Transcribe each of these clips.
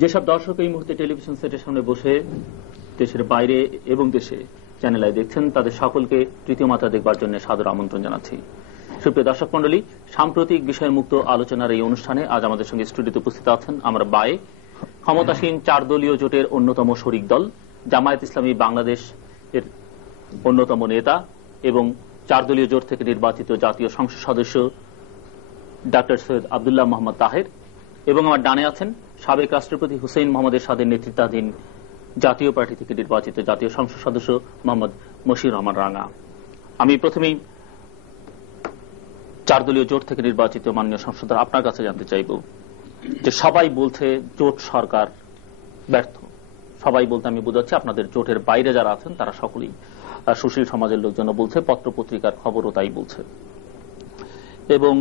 যেসব দর্শক এই মুহূর্তে টেলিভিশন সেটের সামনে বসে দেশের বাইরে এবং দেশে চ্যানেল আই দেখছেন, তাদের সকলকে তৃতীয় মাত্রা দেখবার জন্য সাদর আমন্ত্রণ জানাচ্ছি। সুপ্রিয় দর্শক মন্ডলী, সাম্প্রতিক বিষয়মুক্ত আলোচনার এই অনুষ্ঠানে আজ আমাদের সঙ্গে স্টুডিওতে উপস্থিত আছেন আমরা বায়ে ক্ষমতাসীন 4 দলীয় জোটের অন্যতম শরিক দল জামায়াত ইসলামী বাংলাদেশ এর অন্যতম নেতা এবং 4 দলীয় জোট থেকে নির্বাচিত জাতীয় সংসদ সদস্য ডক্টর সৈয়দ আব্দুল্লাহ মোহাম্মদ তাহের, এবং আমার ডানে আছেন সাবেক রাষ্ট্রপতি হুসেইন মোহাম্মদ এরশাদের নেতৃত্বাধীন জাতীয় পার্টি থেকে নির্বাচিত জাতীয় সংসদ সদস্য মোহাম্মদ মশিউর রহমান রাঙা। আমি প্রথমেই 4 দলীয় জোট থেকে নির্বাচিত মাননীয় সংসদরা আপনার কাছে জানতে চাইব যে সবাই বলছে জোট সরকার ব্যর্থ। সবাই বলতে আমি বোঝাচ্ছি আপনাদের জোটের বাইরে যারা আছেন তারা সকলেই, সুশীল সমাজের লোকজন বলছে, পত্রপত্রিকার খবরও তাই বলছে, এবং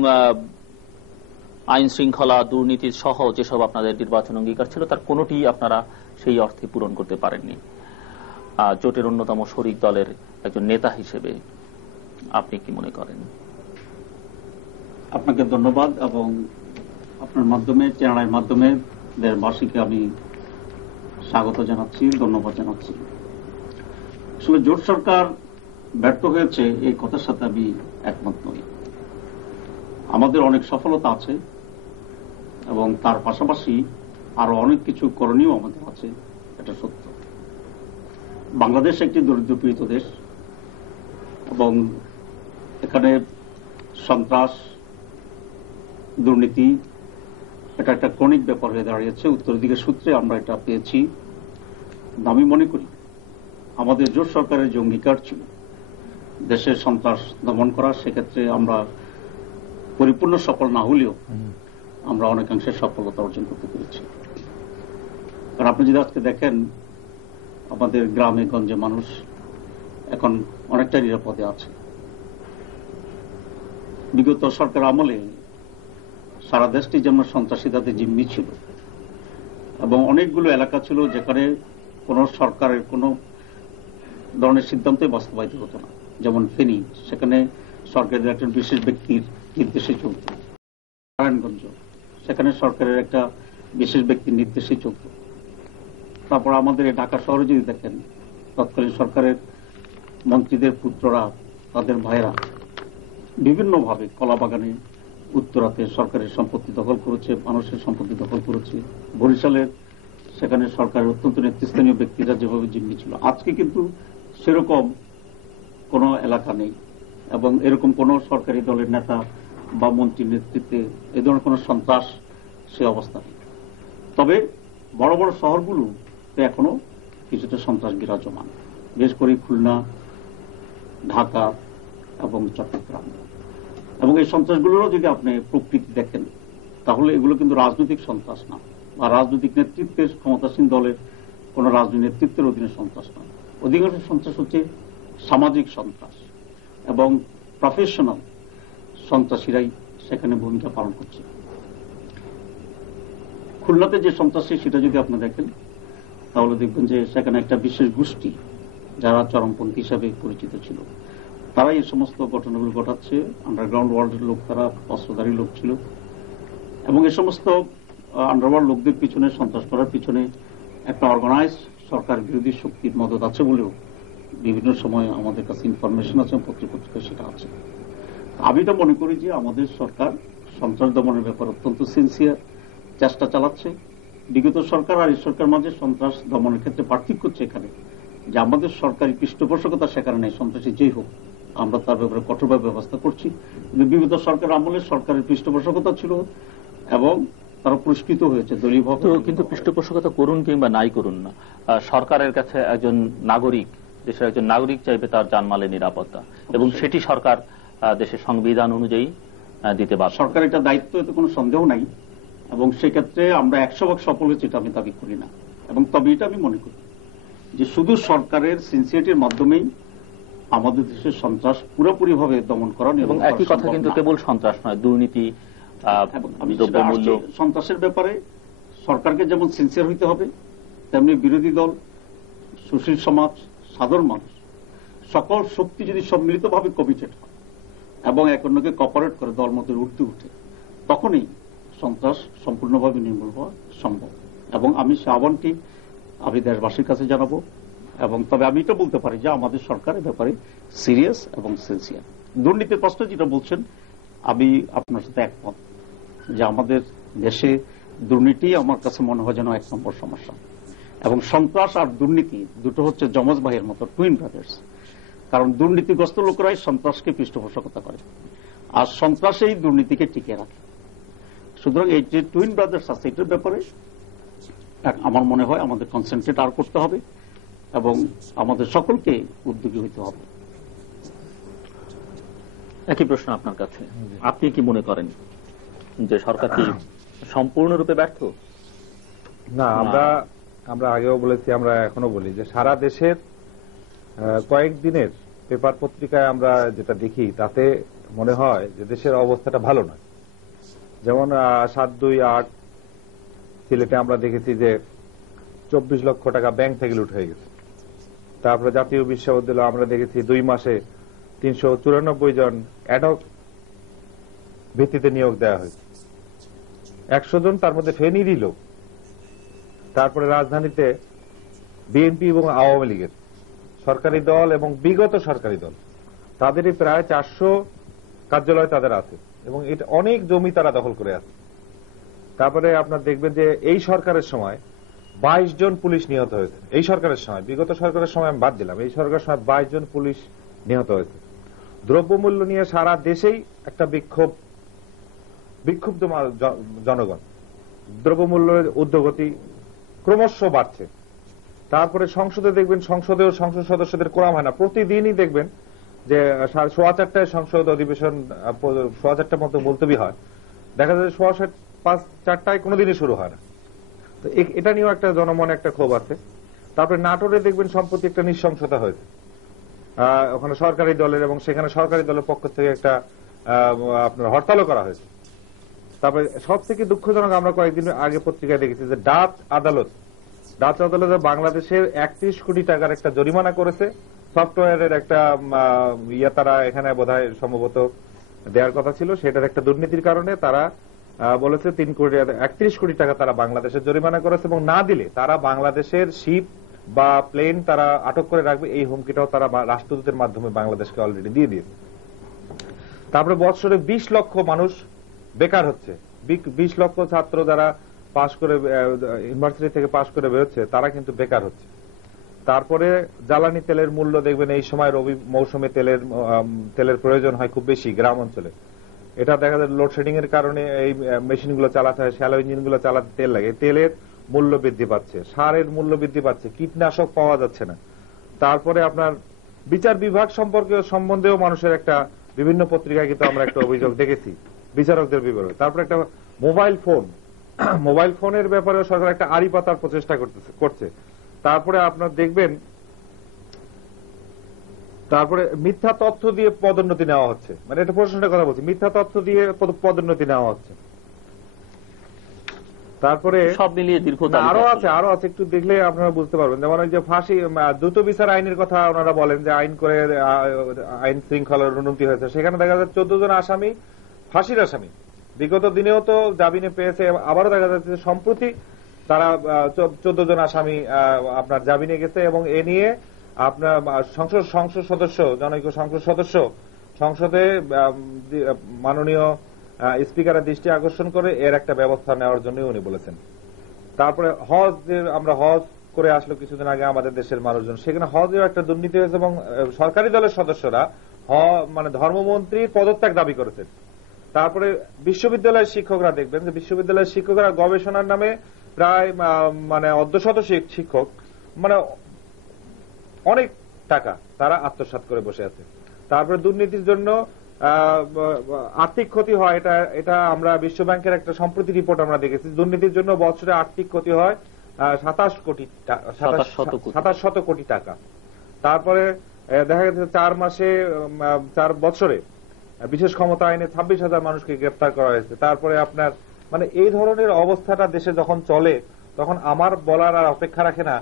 আইন শৃঙ্খলা দুর্নীতি সহ যেসব আপনাদের নির্বাচন অঙ্গীকার ছিল তার কোনোটি আপনারা সেই অর্থে পূরণ করতে পারেননি। জোটের অন্যতম শরিক দলের একজন নেতা হিসেবে আপনি কি মনে করেন? আপনাকে ধন্যবাদ, এবং আপনার মাধ্যমে চ্যানেলের মাধ্যমে দেশবাসীকে আমি স্বাগত জানাচ্ছি, ধন্যবাদ জানাচ্ছি। আসলে জোট সরকার ব্যর্থ হয়েছে এই কথার সাথে আমি একমত নই। আমাদের অনেক সফলতা আছে এবং তার পাশাপাশি আরো অনেক কিছু করণীয় আমাদের আছে, এটা সত্য। বাংলাদেশ একটি দরিদ্রপীড়িত দেশ এবং এখানে সন্ত্রাস দুর্নীতি এটা একটা ক্রনিক ব্যাপার হয়ে দাঁড়িয়েছে। উত্তরাধিকার সূত্রে আমরা এটা পেয়েছি। আমি মনে করি আমাদের জোট সরকারের যে অঙ্গীকার ছিল দেশের সন্ত্রাস দমন করা, সেক্ষেত্রে আমরা পরিপূর্ণ সফল না হলেও আমরা অনেকাংশে সফলতা অর্জন করতে পেরেছি। কারণ আপনি যদি আজকে দেখেন আমাদের গ্রামে গঞ্জে মানুষ এখন অনেকটা নিরাপদে আছে। বিগত সরকার আমলে সারা দেশটি যেমন সন্ত্রাসী তাদের জিম্মি ছিল এবং অনেকগুলো এলাকা ছিল যেখানে কোন সরকারের কোন ধরনের সিদ্ধান্তই বাস্তবায়িত হতো না। যেমন ফেনী, সেখানে সরকারের একজন বিশেষ ব্যক্তির নির্দেশে চলত। নারায়ণগঞ্জ, সেখানে সরকারের একটা বিশেষ ব্যক্তির নির্দেশে চলত। তারপর আমাদের ঢাকা শহরে যদি দেখেন, তৎকালীন সরকারের মন্ত্রীদের পুত্ররা, তাদের ভাইরা বিভিন্নভাবে কলাবাগানে, উত্তরাতে সরকারের সম্পত্তি দখল করেছে, মানুষের সম্পত্তি দখল করেছে। বরিশালের সেখানে সরকারের অত্যন্ত নেতৃস্থানীয় ব্যক্তিরা যেভাবে জিম্মি ছিল, আজকে কিন্তু সেরকম কোন এলাকা নেই এবং এরকম কোন সরকারি দলের নেতা বা মন্ত্রীর নেতৃত্বে এ ধরনের কোন সন্ত্রাস সে অবস্থা নেই। তবে বড় বড় শহরগুলোতে এখনো কিছুটা সন্ত্রাস বিরাজমান, বিশেষ করে খুলনা, ঢাকা এবং চট্টগ্রাম। এবং এই সন্ত্রাসগুলোরও যদি আপনি প্রকৃতি দেখেন তাহলে এগুলো কিন্তু রাজনৈতিক সন্ত্রাস না, বা রাজনৈতিক নেতৃত্বের, ক্ষমতাসীন দলের কোন রাজনৈতিক নেতৃত্বের অধীনে সন্ত্রাস নয়। অধিকাংশ সন্ত্রাস হচ্ছে সামাজিক সন্ত্রাস এবং প্রফেশনাল সন্ত্রাসীরাই সেখানে ভূমিকা পালন করছে। খুলনাতে যে সন্ত্রাসী সেটা যদি আপনি দেখেন তাহলে দেখবেন যে সেখানে একটা বিশেষ গোষ্ঠী যারা চরমপন্থী হিসাবে পরিচিত ছিল, তারাই এই সমস্ত ঘটনাগুলো ঘটাচ্ছে। আন্ডারগ্রাউন্ড ওয়ার্ল্ডের লোক, তারা অস্ত্রধারী লোক ছিল এবং এই সমস্ত আন্ডারওয়ার্ল্ড লোকদের পিছনে, সন্ত্রাস করার পিছনে একটা অর্গানাইজ সরকার বিরোধী শক্তির মদত আছে বলেও বিভিন্ন সময় আমাদের কাছে ইনফরমেশন আছে, পত্রপত্রিকা সেটা আছে। আমি তো মনে করি যে আমাদের সরকার সন্ত্রাস দমনের ব্যাপারে অত্যন্ত সিনসিয়ার চেষ্টা চালাচ্ছে। বিগত সরকার আর এই সরকার মাঝে সন্ত্রাস দমনের ক্ষেত্রে পার্থক্য হচ্ছে এখানে যে আমাদের সরকারি পৃষ্ঠপোষকতা সেখানে নেই। সন্ত্রাসী যেই হোক আমরা তার ব্যাপারে কঠোরভাবে ব্যবস্থা করছি, কিন্তু বিগত সরকার আমলে সরকারের পৃষ্ঠপোষকতা ছিল এবং তারা পুরস্কৃত হয়েছে দলীয়ভাবে। কিন্তু পৃষ্ঠপোষকতা করুন কিংবা নাই করুন না, সরকারের কাছে একজন নাগরিক, দেশের একজন নাগরিক চাইবে তার জানমালের নিরাপত্তা, এবং সেটি সরকার দেশের সংবিধান অনুযায়ী দিতে বাধ্য। সরকার এটা দায়িত্ব, এতে কোনো সন্দেহ নাই, এবং সেক্ষেত্রে আমরা 100% সফল হয়েছি এটা আমি দাবি করি না। এবং তবে এটা আমি মনে করি যে শুধু সরকারের সিনসিয়ারিটির মাধ্যমেই আমাদের দেশের সন্ত্রাস পুরোপুরি ভাবে দমন করা, এবং একই কথা কিন্তু কেবল সন্ত্রাস নয়, দুর্নীতি, দ্রব্যমূল্য, সন্ত্রাসের ব্যাপারে সরকারকে যেমন সিনসিয়ার হইতে হবে, তেমনি বিরোধী দল, সুশীল সমাজ, সাধারণ মানুষ, সকল শক্তি যদি সম্মিলিতভাবে কমিটেড হয় এবং এক অন্যকে কপারেট করে দল মতের ঊর্ধ্বে উঠে, তখনই সন্ত্রাস সম্পূর্ণভাবে নির্মূল হওয়া সম্ভব। এবং আমি সে আহ্বানটি আমি দেশবাসীর কাছে জানাবো। এবং তবে আমি এটা বলতে পারি যে আমাদের সরকারের ব্যাপারে সিরিয়াস এবং সিনসিয়ার। দুর্নীতির প্রশ্ন যেটা বলছেন, আমি আপনার সাথে একমত যে আমাদের দেশে দুর্নীতি আমার কাছে মনে হয় যেন 1 নম্বর সমস্যা। এবং সন্ত্রাস আর দুর্নীতি দুটো হচ্ছে যমজ ভাইয়ের মতো, টুইন ব্রাদার্স। কারণ দুর্নীতিগ্রস্ত লোকরাই সন্ত্রাসকে পৃষ্ঠপোষকতা করে, আর সন্ত্রাসেই দুর্নীতিকে টিকে রাখে। সুতরাং এই যে টুইন ব্রাদার্স আছে, এটার ব্যাপারে আমার মনে হয় আমাদের কনসেন্ট্রেট আর করতে হবে এবং আমাদের সকলকে উদ্যোগী হইতে হবে। একই প্রশ্ন আপনার কাছে, আপনি কি মনে করেন যে সরকার কি সম্পূর্ণরূপে ব্যর্থ? না, আমরা আগেও বলেছি, আমরা এখনো বলি যে সারা দেশের কয়েকদিনের পেপার পত্রিকায় আমরা যেটা দেখি তাতে মনে হয় যে দেশের অবস্থাটা ভালো নয়। যেমন 7-2-8 সিলেটে আমরা দেখেছি যে 24 লক্ষ টাকা ব্যাংক থেকে লুট হয়ে গেছে। তারপরে জাতীয় বিশ্ববিদ্যালয় আমরা দেখেছি 2 মাসে 394 জন অ্যাডহক ভিত্তিতে নিয়োগ দেওয়া হয়েছে, 100 জন তার মধ্যে ফেনীরই লোক। তারপরে রাজধানীতে বিএনপি এবং আওয়ামী লীগের সরকারি দল এবং বিগত সরকারি দল তাদেরই প্রায় 400 কার্যালয় তাদের আছে এবং এটা অনেক জমি তারা দখল করে আছে। তারপরে আপনার দেখবেন যে এই সরকারের সময় 22 জন পুলিশ নিহত হয়েছে। এই সরকারের সময়, বিগত সরকারের সময় আমি বাদ দিলাম, এই সরকারের সময় 22 জন পুলিশ নিহত হয়েছে। দ্রব্যমূল্য নিয়ে সারা দেশেই একটা বিক্ষুব্ধ জনগণ। দ্রব্যমূল্যের ঊর্ধ্বগতি ক্রমশ বাড়ছে। তারপরে সংসদে দেখবেন, সংসদেও সংসদ সদস্যদের কোরাম হয় না। প্রতিদিনই দেখবেন যে 4:15 সংসদ অধিবেশন, 4:15 মতো মুলতবি হয়, দেখা যায় 4:05-4টায় কোনোদিনই শুরু হয় না। তো এটা নিয়েও একটা জনমনে একটা ক্ষোভ আছে। তারপরে নাটোরে দেখবেন সম্প্রতি একটা নৃশংসতা হয়েছে ওখানে সরকারি দলের, এবং সেখানে সরকারি দলের পক্ষ থেকে একটা আপনার হরতালও করা হয়েছে। তারপরে সব থেকে দুঃখজনক, আমরা কয়েকদিন আগে পত্রিকায় দেখেছি যে ডাচ আদালতে বাংলাদেশের 31 কোটি টাকার একটা জরিমানা করেছে। সফটওয়্যারের একটা তারা এখানে বোধহয় সম্ভবত দেওয়ার কথা ছিল, সেটার একটা দুর্নীতির কারণে তারা বলেছে 31 কোটি টাকা তারা বাংলাদেশের জরিমানা করেছে, এবং না দিলে তারা বাংলাদেশের শিপ বা প্লেন তারা আটক করে রাখবে, এই হুমকিটাও তারা রাষ্ট্রদূতের মাধ্যমে বাংলাদেশকে অলরেডি দিয়ে দিয়েছে। তারপরে বৎসরে 20 লক্ষ মানুষ বেকার হচ্ছে, 20 লক্ষ ছাত্র যারা পাশ করে ইউনিভার্সিটি থেকে পাশ করে বেরোচ্ছে তারা কিন্তু বেকার হচ্ছে। তারপরে জ্বালানি তেলের মূল্য দেখবেন এই সময় রবি মৌসুমে তেলের প্রয়োজন হয় খুব বেশি গ্রাম অঞ্চলে। এটা দেখা যায় লোডশেডিং এর কারণে এই মেশিনগুলো চালাতে হয়, শ্যালো ইঞ্জিনগুলো চালাতে তেল লাগে, তেলের মূল্য বৃদ্ধি পাচ্ছে, সারের মূল্য বৃদ্ধি পাচ্ছে, কীটনাশক পাওয়া যাচ্ছে না। তারপরে আপনার বিচার বিভাগ সম্বন্ধেও মানুষের একটা বিভিন্ন পত্রিকায় কিন্তু আমরা একটা অভিযোগ দেখেছি বিচারকদের বিবরণে। তারপরে একটা মোবাইল ফোনের ব্যাপারে সরকার একটা আড়ি পাতার প্রচেষ্টা করছে। তারপরে আপনার দেখবেন তারপরে মিথ্যা তথ্য দিয়ে পদোন্নতি নেওয়া হচ্ছে, মানে এটা প্রশ্নটার কথা বলছি, মিথ্যা তথ্য দিয়ে পদোন্নতি নেওয়া হচ্ছে। তারপরে সব মিলিয়ে দীর্ঘ আরো আছে একটু দেখলে আপনারা বুঝতে পারবেন। যেমন ওই যে ফাঁসি দ্রুত বিচার আইনের কথা ওনারা বলেন যে আইন করে আইন শৃঙ্খলার উন্নতি হয়েছে, সেখানে দেখা যায় 14 জন আসামি ফাঁসির আসামি। বিগত দিনেও তো জামিনে পেয়েছে, আবারও দেখা যাচ্ছে সম্প্রতি তারা 14 জন আসামি আপনার জামিনে গেছে, এবং এ নিয়ে আপনার সংসদ সদস্য, জনৈক সংসদ সদস্য সংসদে মাননীয় স্পিকারের দৃষ্টি আকর্ষণ করে এর একটা ব্যবস্থা নেওয়ার জন্য উনি বলেছেন। তারপরে আমরা হজ করে আসলো কিছুদিন আগে আমাদের দেশের মানুষজন, সেখানে হজেও একটা দুর্নীতি হয়েছে, এবং সরকারি দলের সদস্যরা মানে ধর্মমন্ত্রীর পদত্যাগ দাবি করেছেন। তারপরে বিশ্ববিদ্যালয়ের শিক্ষকরা দেখবেন যে বিশ্ববিদ্যালয়ের শিক্ষকরা গবেষণার নামে প্রায় মানে অর্ধশত শিক্ষক মানে অনেক টাকা তারা আত্মসাৎ করে বসে আছে। তারপরে দুর্নীতির জন্য আর্থিক ক্ষতি হয়, এটা আমরা বিশ্ব ব্যাংকের একটা সম্প্রতি রিপোর্ট আমরা দেখেছি। দুর্নীতির জন্য বছরে আর্থিক ক্ষতি হয় 27 কোটি টাকা। তারপরে দেখা গেছে 4 বছরে বিশেষ ক্ষমতা আইনে 26,000 মানুষকে গ্রেপ্তার করা হয়েছে। তারপরে আপনার মানে এই ধরনের অবস্থাটা দেশে যখন চলে তখন আমার বলার আর অপেক্ষা রাখে না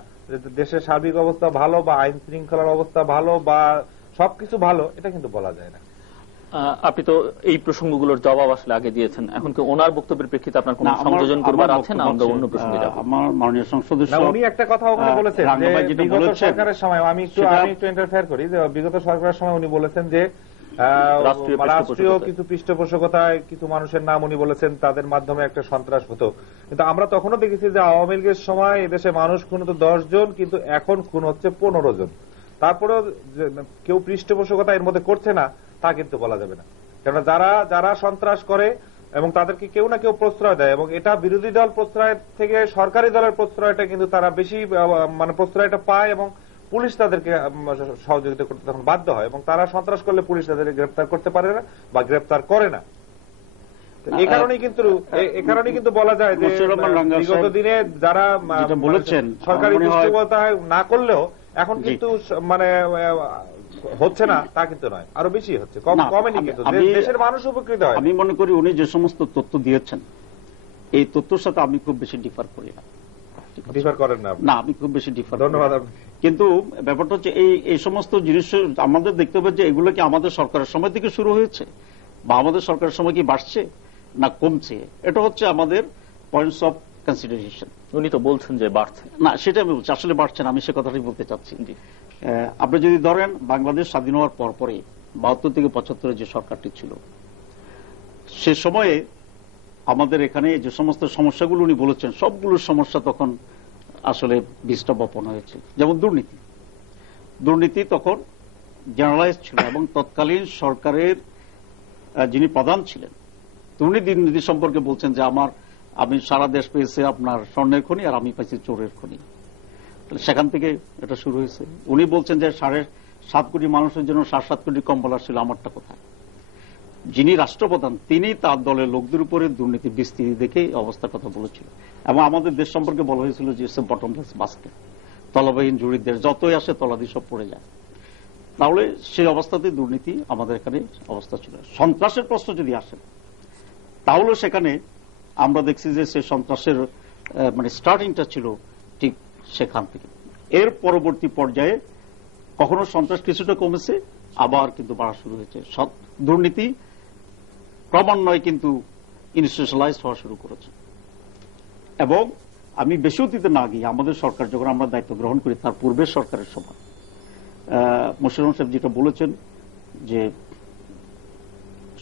দেশের সার্বিক অবস্থা ভালো বা আইন শৃঙ্খলার অবস্থা ভালো বা সবকিছু ভালো, এটা কিন্তু বলা যায় না। আপনি তো এই প্রসঙ্গগুলোর জবাব আসলে আগে দিয়েছেন, এখন কি ওনার বক্তব্যের প্রেক্ষিতে আপনার কোনো সংযোজন করবার আছে না আমরা অন্য প্রসঙ্গে যাব? আমার মাননীয় সংসদ সদস্য উনি একটা কথা ওখানে বলেছেন যে বিগত সরকারের সময়, আমি একটু ইন্টারফেয়ার করি, যে বিগত সরকারের সময় উনি বলেছেন যে রাষ্ট্রীয় কিছু পৃষ্ঠপোষকতায় কিছু মানুষের নাম উনি বলেছেন তাদের মাধ্যমে একটা সন্ত্রাস হতো, কিন্তু আমরা তখনও দেখেছি যে আওয়ামী লীগের সময় এদেশে মানুষ খুন হতো 10 জন, কিন্তু এখন খুন হচ্ছে 15 জন। তারপরেও কেউ পৃষ্ঠপোষকতা এর মধ্যে করছে না তা কিন্তু বলা যাবে না, কেননা যারা সন্ত্রাস করে এবং তাদেরকে কেউ না কেউ প্রশ্রয় দেয়, এবং এটা বিরোধী দল প্রশ্রয় থেকে সরকারি দলের প্রশ্রয়টা কিন্তু তারা বেশি মানে প্রশ্রয়টা পায়, এবং পুলিশ তাদেরকে সহযোগিতা করতে তখন বাধ্য হয়, এবং তারা সন্ত্রাস করলে পুলিশ তাদেরকে গ্রেপ্তার করতে পারে না বা গ্রেপ্তার করে না। এই কারণেই কিন্তু বলা যায় যে বিগত দিনে যারা বলেছেন সরকারি পৃষ্ঠপোষকতা না করলেও এখন কিন্তু মানে হচ্ছে না তা কিন্তু নয়, আরো বেশি হচ্ছে, কমেনি, কিন্তু দেশের মানুষ উপকৃত হয়। আমি মনে করি উনি যে সমস্ত তথ্য দিয়েছেন এই তথ্যের সাথে আমি খুব বেশি ডিফার করি না। ডিফার করেন না? না, আমি খুব বেশি ডিফার। ধন্যবাদ। কিন্তু ব্যাপারটা হচ্ছে এই সমস্ত জিনিস আমাদের দেখতে হবে যে এগুলো কি আমাদের সরকারের সময় থেকে শুরু হয়েছে, বা আমাদের সরকারের সময় কি বাড়ছে না কমছে, এটা হচ্ছে আমাদের পয়েন্টস অফ কনসিডারেশন। উনি তো বলছেন যে বাড়ছে না, সেটা আমি বলছি, আসলে বাড়ছে না, আমি সে কথাটাই বলতে চাচ্ছি। আপনি যদি ধরেন বাংলাদেশ স্বাধীন হওয়ার পরে 72 থেকে 75 যে সরকারটি ছিল, সে সময়ে আমাদের এখানে যে সমস্ত সমস্যাগুলো উনি বলেছেন সবগুলোর সমস্যা তখন আসলে বীজটা বপন হয়েছে। যেমন দুর্নীতি তখন জেনারেলাইজ ছিল, এবং তৎকালীন সরকারের যিনি প্রধান ছিলেন উনি দুর্নীতি সম্পর্কে বলছেন যে আমি সারা দেশ পেয়েছে আপনার স্বর্ণের খনি আর আমি পাইছি চোরের খনি। সেখান থেকে এটা শুরু হয়েছে। উনি বলছেন যে 7.5 কোটি মানুষের জন্য 7.5 কোটি কম্বল আসছিল, আমারটা কোথায়? যিনি রাষ্ট্রপ্রধান তিনি তার দলের লোকদের উপরে দুর্নীতি বিস্তৃতি দেখে অবস্থার কথা বলেছিল, এবং আমাদের দেশ সম্পর্কে বলা হয়েছিল যে বটমলেস বাস্কেট, তলাবিহীন ঝুড়ির দেশ, যতই আসে তলাদি সব পড়ে যায়। তাহলে সেই অবস্থাতে দুর্নীতি আমাদের এখানে অবস্থা ছিল। সন্ত্রাসের প্রশ্ন যদি আসে তাহলে সেখানে আমরা দেখছি যে সে সন্ত্রাসের মানে স্টার্টিংটা ছিল ঠিক সেখান থেকে। এর পরবর্তী পর্যায়ে কখনো সন্ত্রাস কিছুটা কমেছে, আবার কিন্তু বাড়া শুরু হয়েছে। দুর্নীতি ক্রমান্বয়ে কিন্তু ইনস্টিটিউশনালাইজড হওয়া শুরু করেছে। এবং আমি বেশি অতীতে না গিয়ে আমাদের সরকার যখন আমরা দায়িত্ব গ্রহণ করি তার পূর্বের সরকারের সময় মোশাররফ সাহেব যেটা বলেছেন যে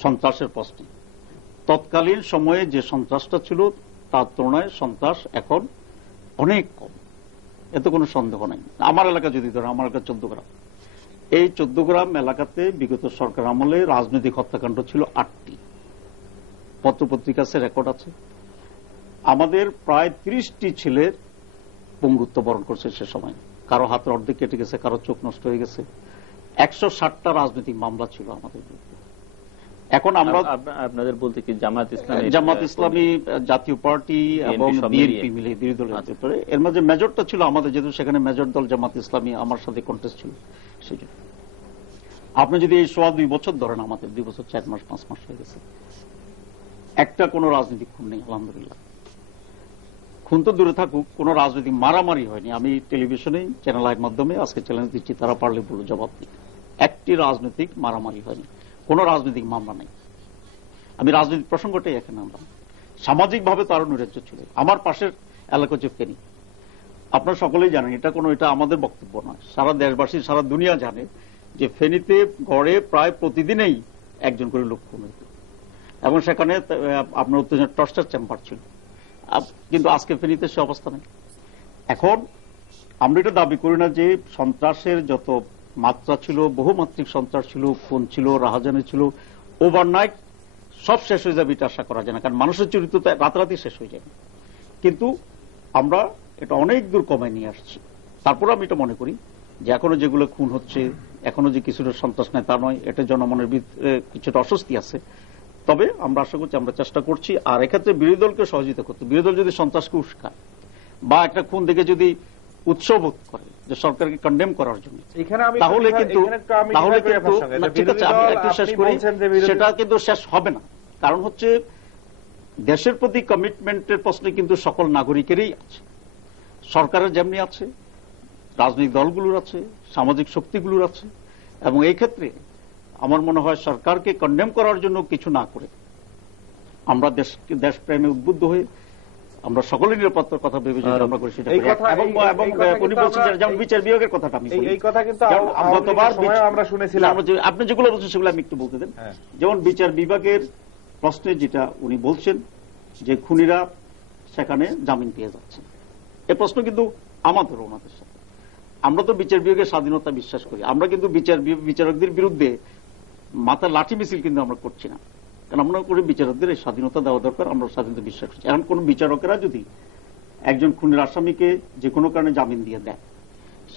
সন্ত্রাসের প্রশ্নে, তৎকালীন সময়ে যে সন্ত্রাসটা ছিল তার তুলনায় সন্ত্রাস এখন অনেক কম, এতে কোনো সন্দেহ নাই। আমার এলাকা যদি ধরেন, আমার এলাকা 14 গ্রাম, এই 14 গ্রাম এলাকাতে বিগত সরকার আমলে রাজনৈতিক হত্যাকাণ্ড ছিল 8টি, পত্রপত্রিকা রেকর্ড আছে। আমাদের প্রায় 30টি ছেলের পঙ্গুত্ব বরণ করছে সে সময়, কারো হাতের অর্ধেক কেটে গেছে, কারো চোখ নষ্ট হয়ে গেছে। 160টা রাজনৈতিক মামলা ছিল আমাদের বিরুদ্ধে। এখন আমরা আপনাদের বলতে কি জামাত ইসলামী, জাতীয় পার্টি এবং বিএনপি মিলে বিরোধী দলের ভিতরে, এর মাঝে মেজরটা ছিল আমাদের, যেহেতু সেখানে মেজর দল জামাত ইসলামী আমার সাথে কন্টেস্ট ছিল। সেই জন্য আপনি যদি এই 2.5 বছর ধরেন, আমাদের 2 বছর 4 মাস 5 মাস হয়ে গেছে, একটা কোন রাজনৈতিক খুন নেই আলহামদুলিল্লাহ। খুন তো দূরে থাকুক, কোন রাজনৈতিক মারামারি হয়নি। আমি টেলিভিশনে চ্যানেল আইয়ের মাধ্যমে আজকে চ্যালেঞ্জ দিচ্ছি, তারা পারলে বলে জবাব দিই, একটি রাজনৈতিক মারামারি হয়নি, কোন রাজনৈতিক মামলা নেই। আমি রাজনৈতিক প্রসঙ্গটাই এখানে আনলাম। সামাজিকভাবে তারও নৈরাজ্য ছিল। আমার পাশের এলাকা হচ্ছে ফেনী, আপনারা সকলেই জানেন, এটা আমাদের বক্তব্য নয়, সারা দেশবাসী সারা দুনিয়া জানে যে ফেনীতে গড়ে প্রায় প্রতিদিনেই একজন করে লোক খুন হইত, এবং সেখানে আপনার উত্তেজনা টর্চার চেম্বার ছিল। কিন্তু আজকে ফেনীতে সে অবস্থা নেই। এখন আমরা এটা দাবি করি না যে সন্ত্রাসের যত মাত্রা ছিল, বহুমাত্রিক সন্ত্রাস ছিল, খুন ছিল, রাহাজানি ছিল, ওভারনাইট সব শেষ হয়ে যাবে এটা আশা করা যায় না, কারণ মানুষের চরিত্র তো রাতারাতি শেষ হয়ে যায়। কিন্তু আমরা এটা অনেক দূর কমায় নিয়ে আসছি। তারপর আমি এটা মনে করি যে এখনো যেগুলো খুন হচ্ছে, এখনো যে কিছুটা সন্ত্রাস নেই তা নয়, এটা জনমনের কিছুটা অস্বস্তি আছে। তবে আমরা আশা করছি, আমরা চেষ্টা করছি। আর এক্ষেত্রে বিরোধী দলকে সহযোগিতা করতে, বিরোধী দল যদি সন্ত্রাসকে উস্কায় বা একটা খুন দেখে যদি উৎসব করে যে সরকারকে কন্ডেম করার জন্য, তাহলে কিন্তু ঠিক আছে, আমি একটু শেষ করি, সেটা কিন্তু শেষ হবে না। কারণ হচ্ছে দেশের প্রতি কমিটমেন্টের প্রশ্নে কিন্তু সকল নাগরিকেরই আছে, সরকারের যেমনি আছে, রাজনৈতিক দলগুলোর আছে, সামাজিক শক্তিগুলোর আছে। এবং এই ক্ষেত্রে আমার মনে হয় সরকারকে কন্ডেম করার জন্য কিছু না করে আমরা দেশপ্রেমে উদ্বুদ্ধ হয়ে আমরা সকলের নিরাপত্তার কথা ভেবে যদি আমরা করি সেটা এবং উনি বলছেন যেমন বিচার বিভাগের কথাটা আমি এই কথা কিন্তু আমরা শুনেছিলাম, আপনি যেগুলো বলছেন সেগুলো আমি একটু বলতে দেন। যেমন বিচার বিভাগের প্রশ্নে যেটা উনি বলছেন যে খুনিরা সেখানে জামিন পেয়ে যাচ্ছে, এ প্রশ্ন কিন্তু আমাদেরও ওনাদের সাথে। আমরা তো বিচার বিভাগের স্বাধীনতা বিশ্বাস করি, আমরা কিন্তু বিচারকদের বিরুদ্ধে মাথা লাঠি মিছিল কিন্তু আমরা করছি না, কারণ আমরা করে বিচারকদের এই স্বাধীনতা দেওয়া দরকার, আমরা স্বাধীনতা বিশ্বাস করছি। এখন কোন বিচারকেরা যদি একজন খুনের আসামিকে যে কোনো কারণে জামিন দিয়ে দেয়,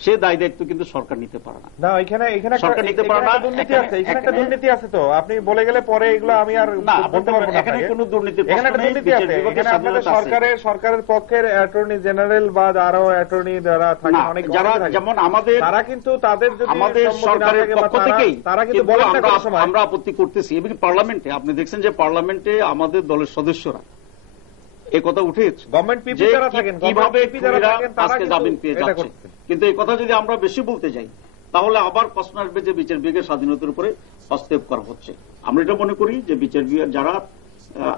সে দায় দায়িত্ব কিন্তু সরকার নিতে পারে না। না, এখানে সরকার নিতে পারে না, দুর্নীতি আছে, এখানে একটা দুর্নীতি আছে। তো আপনি বলে গেলে পরে এগুলো আমি আর বলতে পারবো না। এখানে কোনো দুর্নীতি, এখানে একটা দুর্নীতি আছে। এখানে আপনাদের সরকারের পক্ষের অ্যাটর্নি জেনারেল বা আরো অ্যাটর্নি যারা থাকে, অনেক যারা যেমন আমাদের, তারা কিন্তু তাদের যদি আমাদের সরকারের পক্ষ থেকেই তারা কিন্তু বলেন না কোনো সময় আমরা আপত্তি করতেছি। এবং পার্লামেন্টে আপনি দেখছেন যে পার্লামেন্টে আমাদের দলের সদস্যরা এই কথা উঠেছে, গভর্নমেন্ট পিপি যারা থাকেন, কিভাবে আজকে জামিন পেয়ে যাচ্ছে। কিন্তু এই কথা যদি আমরা বেশি বলতে যাই তাহলে আবার প্রশ্ন আসবে যে বিচার বিভাগের স্বাধীনতার উপরে হস্তক্ষেপ করা হচ্ছে। আমরা এটা মনে করি যে বিচার বিভাগ যারা,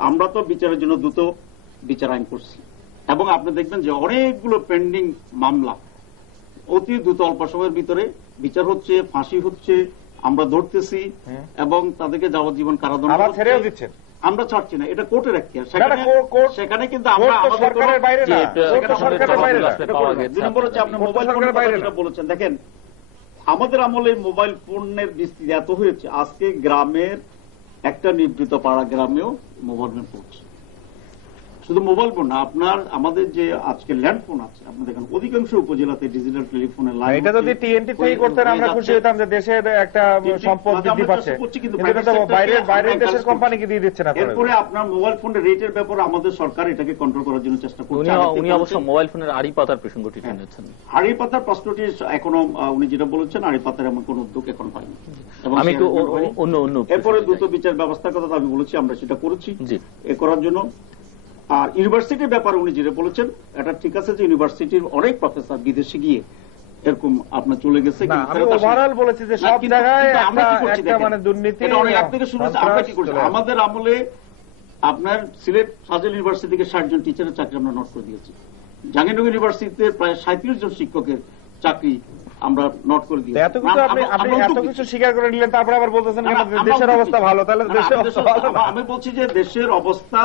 আমরা তো বিচারের জন্য দ্রুত বিচার আইন করছি এবং আপনি দেখবেন যে অনেকগুলো পেন্ডিং মামলা অতি দ্রুত অল্প সময়ের ভিতরে বিচার হচ্ছে, ফাঁসি হচ্ছে, আমরা ধরতেছি এবং তাদেরকে যাবজ্জীবন কারাদণ্ড ছেড়েও দিচ্ছেন। আমরা ছাড়ছি না, এটা কোর্টের এখতিয়ার। সেখানে কিন্তু আমরা সরকারের বাইরে না, আপনি মোবাইল ফোনের কথা বলেছেন, দেখেন আমাদের আমলে মোবাইল ফোনের বিস্তৃতি এত হয়েছে, আজকে গ্রামের একটা নিবৃত পাড়া গ্রামেও মোবাইল ফোন পড়ছে। শুধু মোবাইল ফোন না, আপনার আমাদের যে আজকে ল্যান্ড ফোন আছে, আপনি দেখেন অধিকাংশ উপজেলাতে ডিজিটাল টেলিফোনের লাইন। এটা যদি টিএনটি থেকে করতেন আমরা খুশি হতাম যে দেশের একটা সম্পদ বৃদ্ধি পাচ্ছে, কিন্তু বাইরের দেশের কোম্পানিকে দিয়ে দিচ্ছে না। এরপরে আপনার মোবাইল ফোনের রেটের ব্যাপারে আমাদের সরকার এটাকে কন্ট্রোল করার জন্য চেষ্টা করছে। উনি অবশ্য মোবাইল ফোনের আড়ি পাতার প্রসঙ্গটি টেনেছেন। আড়ি পাতার প্রশ্নটি এখনো উনি যেটা বলেছেন, আড়ি পাতার এমন কোন উদ্যোগ এখন পাইনি। আমি একটু অন্য এরপরে দ্রুত বিচার ব্যবস্থার কথা আমি বলেছি, আমরা সেটা করেছি এ করার জন্য। আর ইউনিভার্সিটির ব্যাপারে উনি যেটা বলেছেন, এটা ঠিক আছে যে ইউনিভার্সিটির অনেক প্রফেসর বিদেশে গিয়ে এরকম আপনার চলে গেছে। আমাদের আমলে আপনার সিলেট ফাজিল ইউনিভার্সিটি থেকে 60 জন টিচারের চাকরি আমরা নোট করে দিয়েছি। জাহাঙ্গীরনগর ইউনিভার্সিটিতে প্রায় 37 জন শিক্ষকের চাকরি আমরা নোট করে দিয়েছি। এত কিছু স্বীকার করে নিলেন, তারপরে আবার বলতেছেন দেশের অবস্থা ভালো। তাহলে আমি বলছি যে দেশের অবস্থা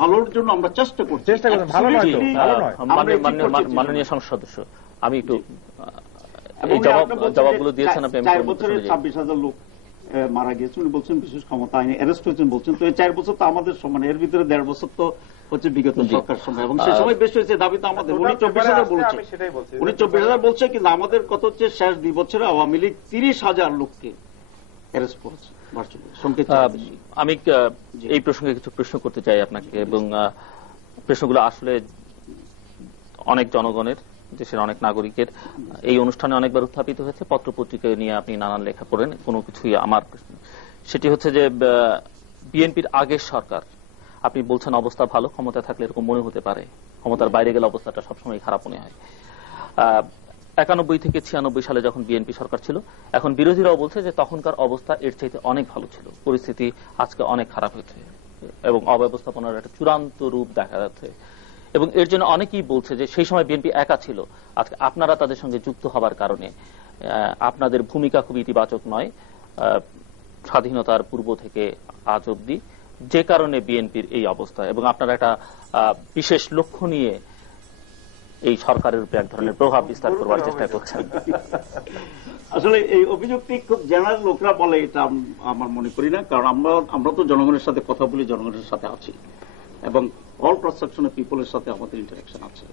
ভালোর জন্য আমরা চেষ্টা করছি। মাননীয় সংসদ সদস্য, আমি একটু জবাবগুলো দিয়েছেন আপনি। 4 বছরে 26,000 লোক মারা গেছে উনি বলছেন, বিশেষ ক্ষমতা আইনে অ্যারেস্ট হয়েছেন বলছেন। তো এই 4 বছর তো আমাদের সমান, এর ভিতরে 1.5 বছর তো হচ্ছে বিগত সরকার সময়, এবং সেই সময় বেশি হয়েছে। দাবি তো আমাদের, উনি 24,000 বলছে, উনি 24,000 বলছে, কিন্তু আমাদের কত হচ্ছে শেষ 2 বছরে আওয়ামী লীগ 30,000 লোককে অ্যারেস্ট করেছে। আমি এই প্রসঙ্গে কিছু প্রশ্ন করতে চাই আপনাকে, এবং প্রশ্নগুলো আসলে অনেক জনগণের, দেশের অনেক নাগরিকের এই অনুষ্ঠানে অনেকবার উত্থাপিত হয়েছে। পত্রপত্রিকায় নিয়ে আপনি নানান লেখা করেন, কোনো কিছুই আমার প্রশ্ন সেটি হচ্ছে যে বিএনপির আগের সরকার, আপনি বলছেন অবস্থা ভালো, ক্ষমতা থাকলে এরকম মনে হতে পারে, ক্ষমতার বাইরে গেলে অবস্থাটা সবসময় খারাপ মনে হয়। 91 থেকে 96 সালে যখন বিএনপি সরকার ছিল, এখন বিরোধীরাও বলছে যে তখনকার অবস্থা এর চাইতে অনেক ভালো ছিল, পরিস্থিতি আজকে অনেক খারাপ হয়েছে এবং অব্যবস্থাপনার একটা চূড়ান্ত রূপ দেখা যাচ্ছে। এবং এর জন্য অনেকেই বলছে যে সেই সময় বিএনপি একা ছিল, আজকে আপনারা তাদের সঙ্গে যুক্ত হবার কারণে আপনাদের ভূমিকা খুব ইতিবাচক নয় স্বাধীনতার পূর্ব থেকে আজ অব্দি, যে কারণে বিএনপির এই অবস্থা, এবং আপনারা একটা বিশেষ লক্ষ্য নিয়ে এই সরকারের উপরে এক ধরনের প্রভাব বিস্তার করবার চেষ্টা করছেন। আসলে এই অভিযোগটি খুব জেনারেল লোকরা বলে, এটা আমার মনে করি না, কারণ আমরা তো জনগণের সাথে কথা বলি, জনগণের সাথে আছি এবং অল ক্রস সেকশনের পিপলের সাথে আমাদের ইন্টারাকশন আছে।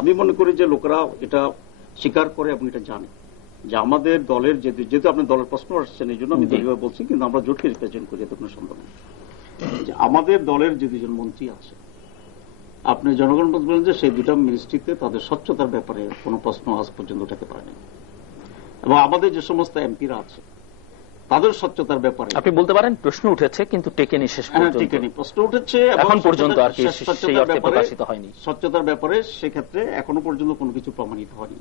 আমি মনে করি যে লোকেরা এটা স্বীকার করে এবং এটা জানে যে আমাদের দলের, যেহেতু আপনি দলের প্রশ্ন আসছেন এই জন্য আমি দলীয়ভাবে বলছি, কিন্তু আমরা জোটকে রিপ্রেজেন্ট করি, এতে কোনো সন্দেহ নেই যে আমাদের দলের যে 2জন মন্ত্রী আছে, আপনি জনগণ বলবেন যে সেই 2টা মিনিস্ট্রিতে তাদের স্বচ্ছতার ব্যাপারে কোনো প্রশ্ন আজ পর্যন্ত উঠাতে পারেনি, এবং আমাদের যে সমস্ত এমপিরা আছে তাদের স্বচ্ছতার ব্যাপারে আপনি বলতে পারেন প্রশ্ন উঠেছে কিন্তু টেকেনি, শেষ পর্যন্ত টেকেনি, প্রশ্ন উঠেছে এখন পর্যন্ত আর কি সেই অর্থে প্রকাশিত হয়নি। স্বচ্ছতার ব্যাপারে সেক্ষেত্রে এখনো পর্যন্ত কোনো কিছু প্রমাণিত হয়নি।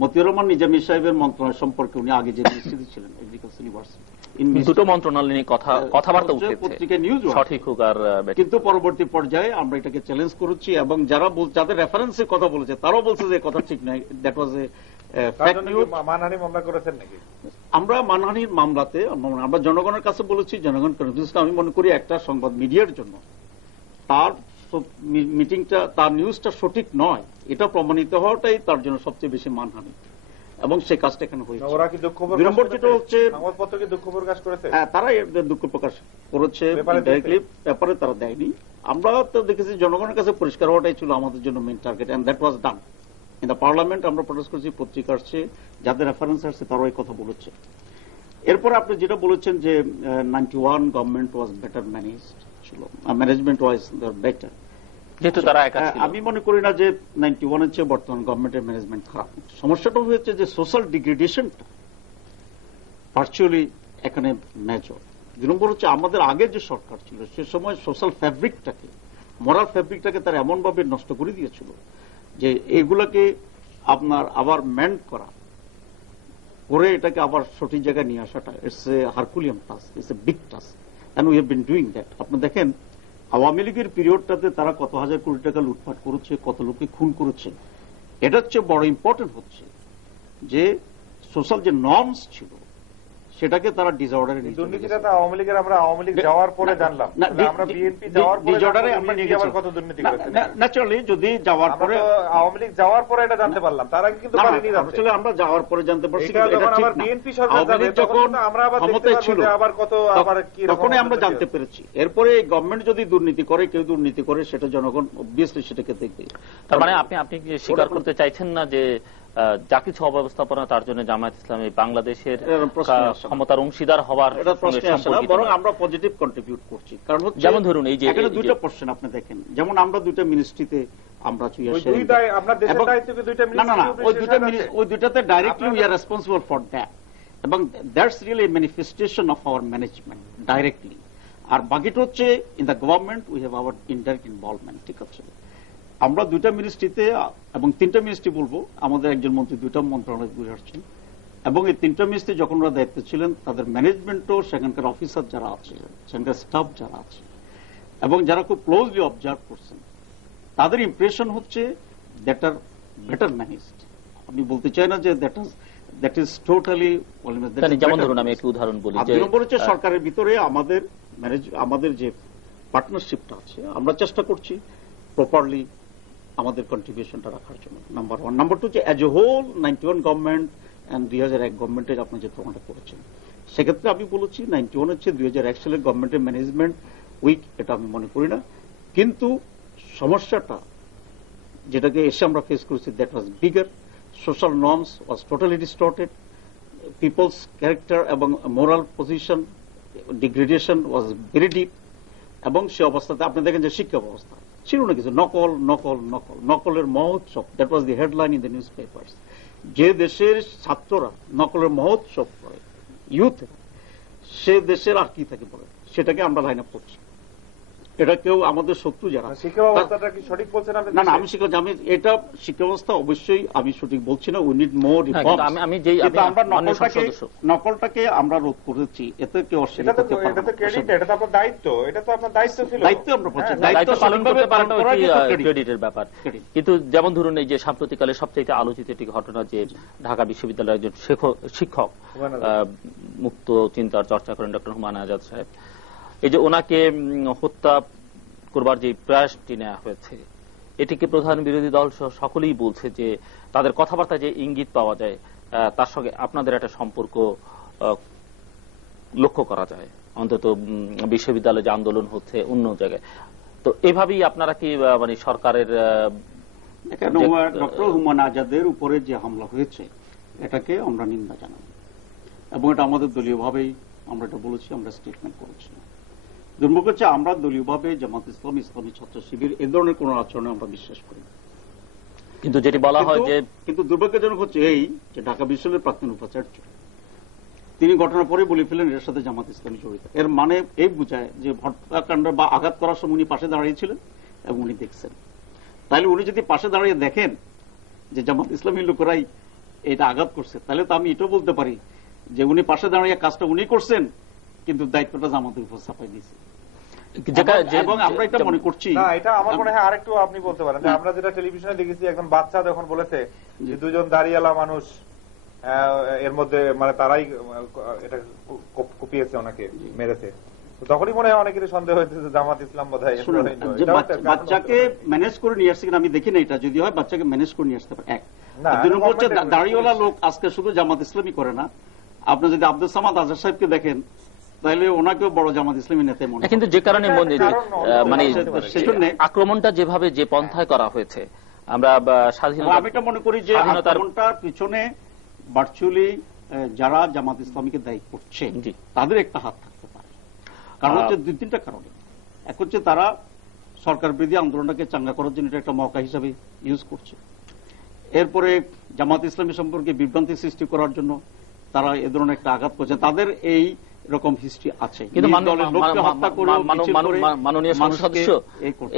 মতিউর রহমান নিজামী সাহেবের মন্ত্রণালয় সম্পর্কে উনি আগে যে মিনিস্ট্রি ছিলেন, এগ্রিকালচার ইউনিভার্সিটি, দুটো মন্ত্রণালয় নিয়ে কথাবার্তা উঠেছে, পত্রিকায় নিউজ সঠিক হোক আর কিন্তু পরবর্তী পর্যায়ে আমরা এটাকে চ্যালেঞ্জ করেছি এবং যাদের রেফারেন্সের কথা বলেছে তারাও বলছে যে কথা ঠিক নাই, that was A fake news. মানহানি মামলা করেছেন নাকি? আমরা মানহানির মামলাতে আমরা জনগণের কাছে বলেছি, জনগণ কনফিউজ। আমি মনে করি একটা সংবাদ মিডিয়ার জন্য তার মিটিংটা, তার নিউজটা সঠিক নয়, এটা প্রমাণিত হওয়াটাই তার জন্য সবচেয়ে বেশি মানহানি, এবং সেই কাজটা এখানে হয়েছে। ওরা কি দুঃখ বিড়ম্বর যেটা হচ্ছে, সংবাদপত্র কি দুঃখ প্রকাশ করেছে? হ্যাঁ, তারা দুঃখ প্রকাশ করেছে, ডাইরেক্টলি পেপারে তারা দেয়নি। আমরা তো দেখেছি জনগণের কাছে পরিষ্কার হওয়াটাই ছিল আমাদের জন্য main target, and that was done in the parliament. আমরা প্রোটেস্ট করেছি, পত্রিকা আসছে, যাদের রেফারেন্স আসছে তারাও এই কথা বলেছে। এরপরে আপনি যেটা বলেছেন যে 91 গভর্নমেন্ট ওয়াজ বেটার ম্যানেজড ছিল, ম্যানেজমেন্ট ওয়াজ বেটার, যেহেতু তারা একা ছিল। আমি মনে করি না যে 91 এর চেয়ে বর্তমান গভর্নমেন্টের ম্যানেজমেন্ট খারাপ। সমস্যাটা হয়েছে যে সোশ্যাল ডিগ্রেডেশনটা ভার্চুয়ালি এখানে মেজর। 2 নম্বর হচ্ছে আমাদের আগে যে সরকার ছিল সে সময় সোশ্যাল ফ্যাব্রিকটাকে, মোরাল ফ্যাব্রিকটাকে তারা এমন ভাবে নষ্ট করে দিয়েছিল যে এগুলাকে আপনার আবার মেন্ড করা, করে এটাকে আবার সঠিক জায়গায় নিয়ে আসাটা it's a herculean task, it's a big task, and we have been doing that. আপনি দেখেন আওয়ামী লীগের পিরিয়ডটাতে তারা কত হাজার কোটি টাকা লুটপাট করেছে, কত লোককে খুন করেছে। এটা হচ্ছে বড় ইম্পর্টেন্ট হচ্ছে যে সোশ্যাল যে নর্মস ছিল সেটাকে তারা ডিসঅর্ডারে নিয়ে দুর্নীতিটা তো আওয়ামী লীগের আমরা আওয়ামী লীগ যাওয়ার পরে জানলাম, আমরা বিএনপি যাওয়ার পরে ডিসঅর্ডারে আমরা নিয়ে গেছি কত দুর্নীতি করেছে। ন্যাচারালি যদি যাওয়ার পরে আওয়ামী লীগ যাওয়ার পরে এটা জানতে পারলাম, তার আগে কিন্তু পারিনি জানতে। আসলে আমরা যাওয়ার পরে জানতে পারছি, যখন আবার বিএনপি সরকার যাবে তখন আমরা আবার দেখতে পারবো যে আবার কত আবার কি রকম, তখনই আমরা জানতে পেরেছি। এরপরে গভর্নমেন্ট যদি দুর্নীতি করে, কেউ দুর্নীতি করে, সেটা জনগণ অবভিয়াসলি সেটাকে দেখবে। তার মানে আপনি কি স্বীকার করতে চাইছেন না যে যা কিছু অব্যবস্থাপনা তার জন্য জামায়াত ইসলামী বাংলাদেশের ক্ষমতার অংশীদার হওয়ার বরং আমরা পজিটিভ কন্ট্রিবিউট করছি? কারণ হচ্ছে যেমন ধরুন এই যে এখানে দুইটা পোর্শন আপনি দেখেন, যেমন আমরা দুইটা মিনিস্ট্রিতে আমরা ওই দুইটাতে directly we are responsible for that, এবং that's really manifestation of our management directly. আর বাকিটা হচ্ছে in the government we have our indirect involvement. ঠিক আছে, আমরা দুইটা মিনিস্ট্রিতে এবং 3টা মিনিস্ট্রি বলবো, আমাদের একজন মন্ত্রী 2টা মন্ত্রণালয় ঘুরে আসছেন, এবং এই 3টা মিনিস্ট্রি যখন ওরা দায়িত্ব ছিলেন তাদের ম্যানেজমেন্টও, সেখানকার অফিসার যারা আছে, সেখানকার স্টাফ যারা আছে এবং যারা খুব ক্লোজলি অবজার্ভ করছেন, তাদের ইমপ্রেশন হচ্ছে দ্যাট আর বেটার ম্যানেজড। আমি বলতে চাই না যে দ্যাট ইজ টোটালি। যেমন ধরুন আমি একটু উদাহরণ বলি, দুই নম্বর হচ্ছে সরকারের ভিতরে আমাদের যে পার্টনারশিপটা আছে, আমরা চেষ্টা করছি প্রপারলি আমাদের কন্ট্রিবিউশনটা রাখার জন্য, নাম্বার 1। নাম্বার 2 যে as a whole 91 government and 2001 গভর্নমেন্টের আপনি যে প্রমাণটা করেছেন, সেক্ষেত্রে আমি বলেছি 91 হচ্ছে 2001 সালের গভর্নমেন্টের ম্যানেজমেন্ট উইক, এটা আমি মনে করি না। কিন্তু সমস্যাটা যেটাকে এসে আমরা ফেস করেছি, that was bigger. Social norms was totally distorted, people's character এবং moral position degradation was very deep. এবং সে অবস্থাতে আপনি দেখেন যে শিক্ষা ব্যবস্থা ছিল না কিছু, নকল নকল নকল, নকলের মহোৎসব, that was the headline in the news papers. যে দেশের ছাত্ররা নকলের মহোৎসব করে, ইউথ, সে দেশের আর কি থাকে বলে, সেটাকে আমরা লাইন আপ করছি। এটা কেউ আমাদের শত্রু যারা, শিক্ষা ব্যবস্থাটা কি সঠিক বলছেন? না না, আমি এটা শিক্ষা ব্যবস্থা অবশ্যই আমি সঠিক বলছি না, উই নিড মোর রিফর্ম। নকলটাকে আমরা রোধ করেছি, এতে কেউ অস্বীকার করতে পারবে না। এটা তো আপনার দায়িত্ব, এটা তো আপনার দায়িত্ব ছিল, দায়িত্ব আমরা করছি, দায়িত্ব পালন করতে পারেন ক্রেডিটের ব্যাপার। কিন্তু যেমন ধরুন এই যে সাম্প্রতিককালে সবচেয়ে আলোচিত একটি ঘটনা, যে ঢাকা বিশ্ববিদ্যালয়ের একজন শিক্ষক মুক্ত চিন্তার চর্চা করেন ডক্টর হুমায়ুন আজাদ সাহেব, এই যে ওনাকে হত্যা করবার যে প্রয়াসটি নেওয়া হয়েছে, এটিকে প্রধান বিরোধী দল সহ সকলেই বলছে যে তাদের কথাবার্তা যে ইঙ্গিত পাওয়া যায় তার সঙ্গে আপনাদের একটা সম্পর্ক লক্ষ্য করা যায়, অন্তত বিশ্ববিদ্যালয়ে যে আন্দোলন হচ্ছে অন্য জায়গায়। তো এভাবেই আপনারা কি মানে সরকারের ডক্টর হুমায়ুন আজাদের উপরে যে হামলা হয়েছে এটাকে আমরা নিন্দা জানাই, এবং এটা আমাদের দলীয়ভাবেই আমরা এটা বলেছি, আমরা স্টেটমেন্ট করেছি। দুর্ভাগ্য হচ্ছে আমরা দলীয়ভাবে জামাত ইসলাম, ইসলামী ছাত্র শিবির এ ধরনের কোন আচরণে আমরা বিশ্বাস করি। কিন্তু যেটি বলা হয় যে, কিন্তু দুর্ভাগ্যজনক হচ্ছে এই যে ঢাকা বিশ্ববিদ্যালয়ের প্রাক্তন উপাচার্য তিনি ঘটনার পরে বলে ফেলেন এর সাথে জামাত ইসলামী জড়িত। এর মানে এই বোঝায় যে হত্যাকাণ্ড বা আঘাত করার সময় উনি পাশে দাঁড়িয়েছিলেন এবং উনি দেখছেন। তাহলে উনি যদি পাশে দাঁড়িয়ে দেখেন যে জামাত ইসলামী লোকেরাই এটা আঘাত করছে, তাহলে তো আমি এটাও বলতে পারি যে উনি পাশে দাঁড়িয়ে কাজটা উনি করছেন, কিন্তু দায়িত্বটা জামাতের উপর চাপাই দিয়েছে। এবং আমরা এটা মনে করছি, না এটা আমার মনে হয় আরেকটু আপনি বলতে পারেন যে আমরা যেটা টেলিভিশনে দেখেছি, একজন বাচ্চা যখন বলেছে যে দুজন দাঁড়িয়ালা মানুষ এর মধ্যে মানে তারাই এটা কুপিয়েছে, ওনাকে মেরেছে, তখনই মনে হয় অনেকেরই সন্দেহ হয়েছে যে জামাত ইসলাম বোধহয় বাচ্চাকে ম্যানেজ করে নিয়ে আসছে কিনা আমি দেখি না, এটা যদি হয় বাচ্চাকে ম্যানেজ করে নিয়ে আসতে পারে। এক দুই নম্বর হচ্ছে দাড়িওয়ালা লোক আজকে শুধু জামাত ইসলামী করে না, আপনি যদি আব্দুল সামাদ আজহার সাহেবকে দেখেন তাহলে ওনাকেও বড় জামাত ইসলামী নেতা মনে। কিন্তু যে কারণে মানে আক্রমণটা যেভাবে যে পন্থায় করা হয়েছে, আমরা আমি এটা মনে করি যে আক্রমণটার পিছনে ভার্চুয়ালি যারা জামাত ইসলামীকে দায়ী করছে তাদের একটা হাত থাকতে পারে। কারণ হচ্ছে দুই তিনটা কারণে। এক হচ্ছে তারা সরকার বিরোধী আন্দোলনটাকে চাঙ্গা করার জন্য এটা একটা মওকা হিসাবে ইউজ করছে। এরপরে জামাত ইসলামী সম্পর্কে বিভ্রান্তি সৃষ্টি করার জন্য তারা এ ধরনের একটা আঘাত করছে। তাদের এই রকম হিস্ট্রি আছে। কিন্তু মাননীয় সংসদ সদস্য,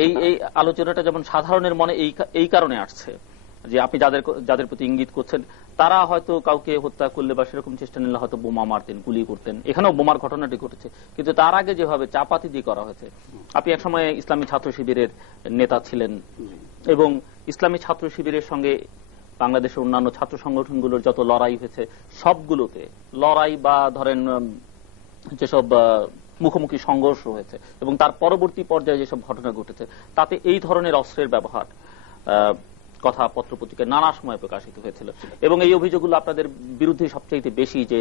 এই আলোচনাটা যেমন সাধারণের মনে এই কারণে আসছে যে আপনি যাদের প্রতি ইঙ্গিত করছেন তারা হয়তো কাউকে হত্যা করলে বা সেরকম চেষ্টা নিলে হয়তো বোমা মারতেন, গুলি করতেন, এখানেও বোমার ঘটনাটি ঘটেছে। কিন্তু তার আগে যেভাবে চাপাতি দিয়ে করা হয়েছে, আপনি একসময় ইসলামী ছাত্র শিবিরের নেতা ছিলেন এবং ইসলামী ছাত্র শিবিরের সঙ্গে বাংলাদেশের অন্যান্য ছাত্র সংগঠনগুলোর যত লড়াই হয়েছে সবগুলোতে লড়াই বা ধরেন যেসব মুখোমুখি সংঘর্ষ হয়েছে এবং তার পরবর্তী পর্যায়ে যেসব ঘটনা ঘটেছে তাতে এই ধরনের অস্ত্রের ব্যবহার কথা পত্রপত্রিকায় নানা সময় প্রকাশিত হয়েছিল এবং এই অভিযোগগুলো আপনাদের বিরুদ্ধে সবচেয়ে বেশি যে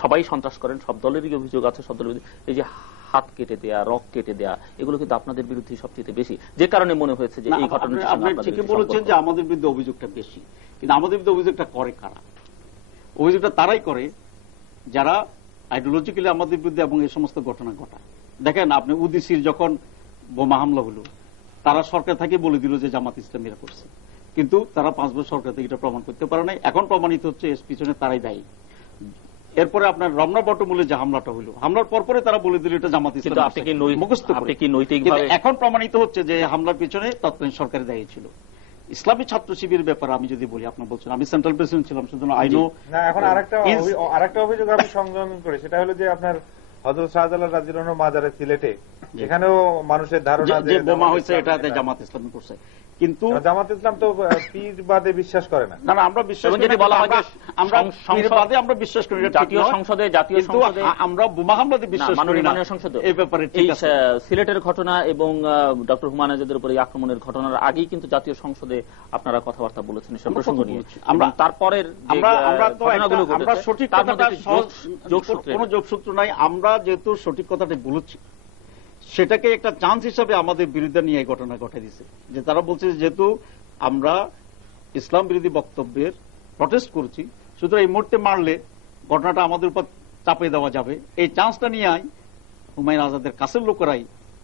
সবাই সন্ত্রাস করেন, সব দলেরই অভিযোগ আছে, সব দলের এই যে হাত কেটে দেয়া, রক কেটে দেয়া, এগুলো কিন্তু আপনাদের বিরুদ্ধে সবচেয়ে বেশি, যে কারণে মনে হয়েছে যে এই ঘটনাটি। আপনি ঠিকই বলেছেন যে আমাদের বিরুদ্ধে অভিযোগটা বেশি, কিন্তু আমাদের বিরুদ্ধে অভিযোগটা করে কারা? অভিযোগটা তারাই করে যারা আইডিওলজিক্যালি আমাদের বিরুদ্ধে এবং এই সমস্ত ঘটনা ঘটায়। দেখেন আপনি উদিসির যখন বোমা হামলা হলো তারা সরকার থেকে বলে দিল যে জামাত ইসলামীরা করছে, কিন্তু তারা 5 বছর সরকার থেকে এটা প্রমাণ করতে পারে নাই। এখন প্রমাণিত হচ্ছে এর পিছনে তারাই দায়ী। এরপরে আপনার রমনা বটমূলে যে হামলাটা হলো, হামলার পরপরে তারা বলে দিল এটা জামাত ইসলামী মুখস্থ করে। এখন প্রমাণিত হচ্ছে যে হামলার পিছনে তৎকালীন সরকারের দায়ী ছিল। ইসলামী ছাত্র শিবিরের ব্যাপারে আমি যদি বলি, আপনি বলছেন আমি সেন্ট্রাল প্রেসিডেন্ট ছিলাম, সুতরাং আইনো। এখন আরেকটা অভিযোগ আমি সংযোজন করি, সেটা হলো যে আপনার হযরত শাহজালাল রাদিয়াল্লাহু আনহু মাজারে সিলেটে, এখানেও মানুষের ধারণা যে বোমা হয়েছে এটাতে জামাত ইসলামী করছে, কিন্তু জামাত ইসলাম তো পীরবাদে বিশ্বাস করে না। না, আমরা বিশ্বাস করি, আমরা পীরবাদে আমরা বিশ্বাস করি না। জাতীয় সংসদে আমরা বোমা হামলাতে বিশ্বাস করি না। এই ব্যাপারে ঠিক আছে। সিলেটের ঘটনা এবং ডক্টর হুমায়ুন আজাদের উপর এই আক্রমণের ঘটনার আগেই কিন্তু জাতীয় সংসদে আপনারা কথাবার্তা বলেছেন এসব প্রসঙ্গ নিয়ে। আমরা তারপরের আমরা সঠিক কথাটা কোনো যোগসূত্র নাই। আমরা যেহেতু সঠিক কথাটা বলেছি সেটাকে একটা চান্স হিসাবে আমাদের বিরুদ্ধে নিয়ে এই ঘটনা ঘটে দিয়েছে, যে তারা বলছে যেহেতু আমরা ইসলাম বিরোধী বক্তব্যের প্রটেস্ট করছি, সুতরাং এই মুহূর্তে মারলে ঘটনাটা আমাদের উপর চাপিয়ে দেওয়া যাবে, এই চান্সটা নিয়ে হুমায়ুন আজাদের কাছের লোকেরাই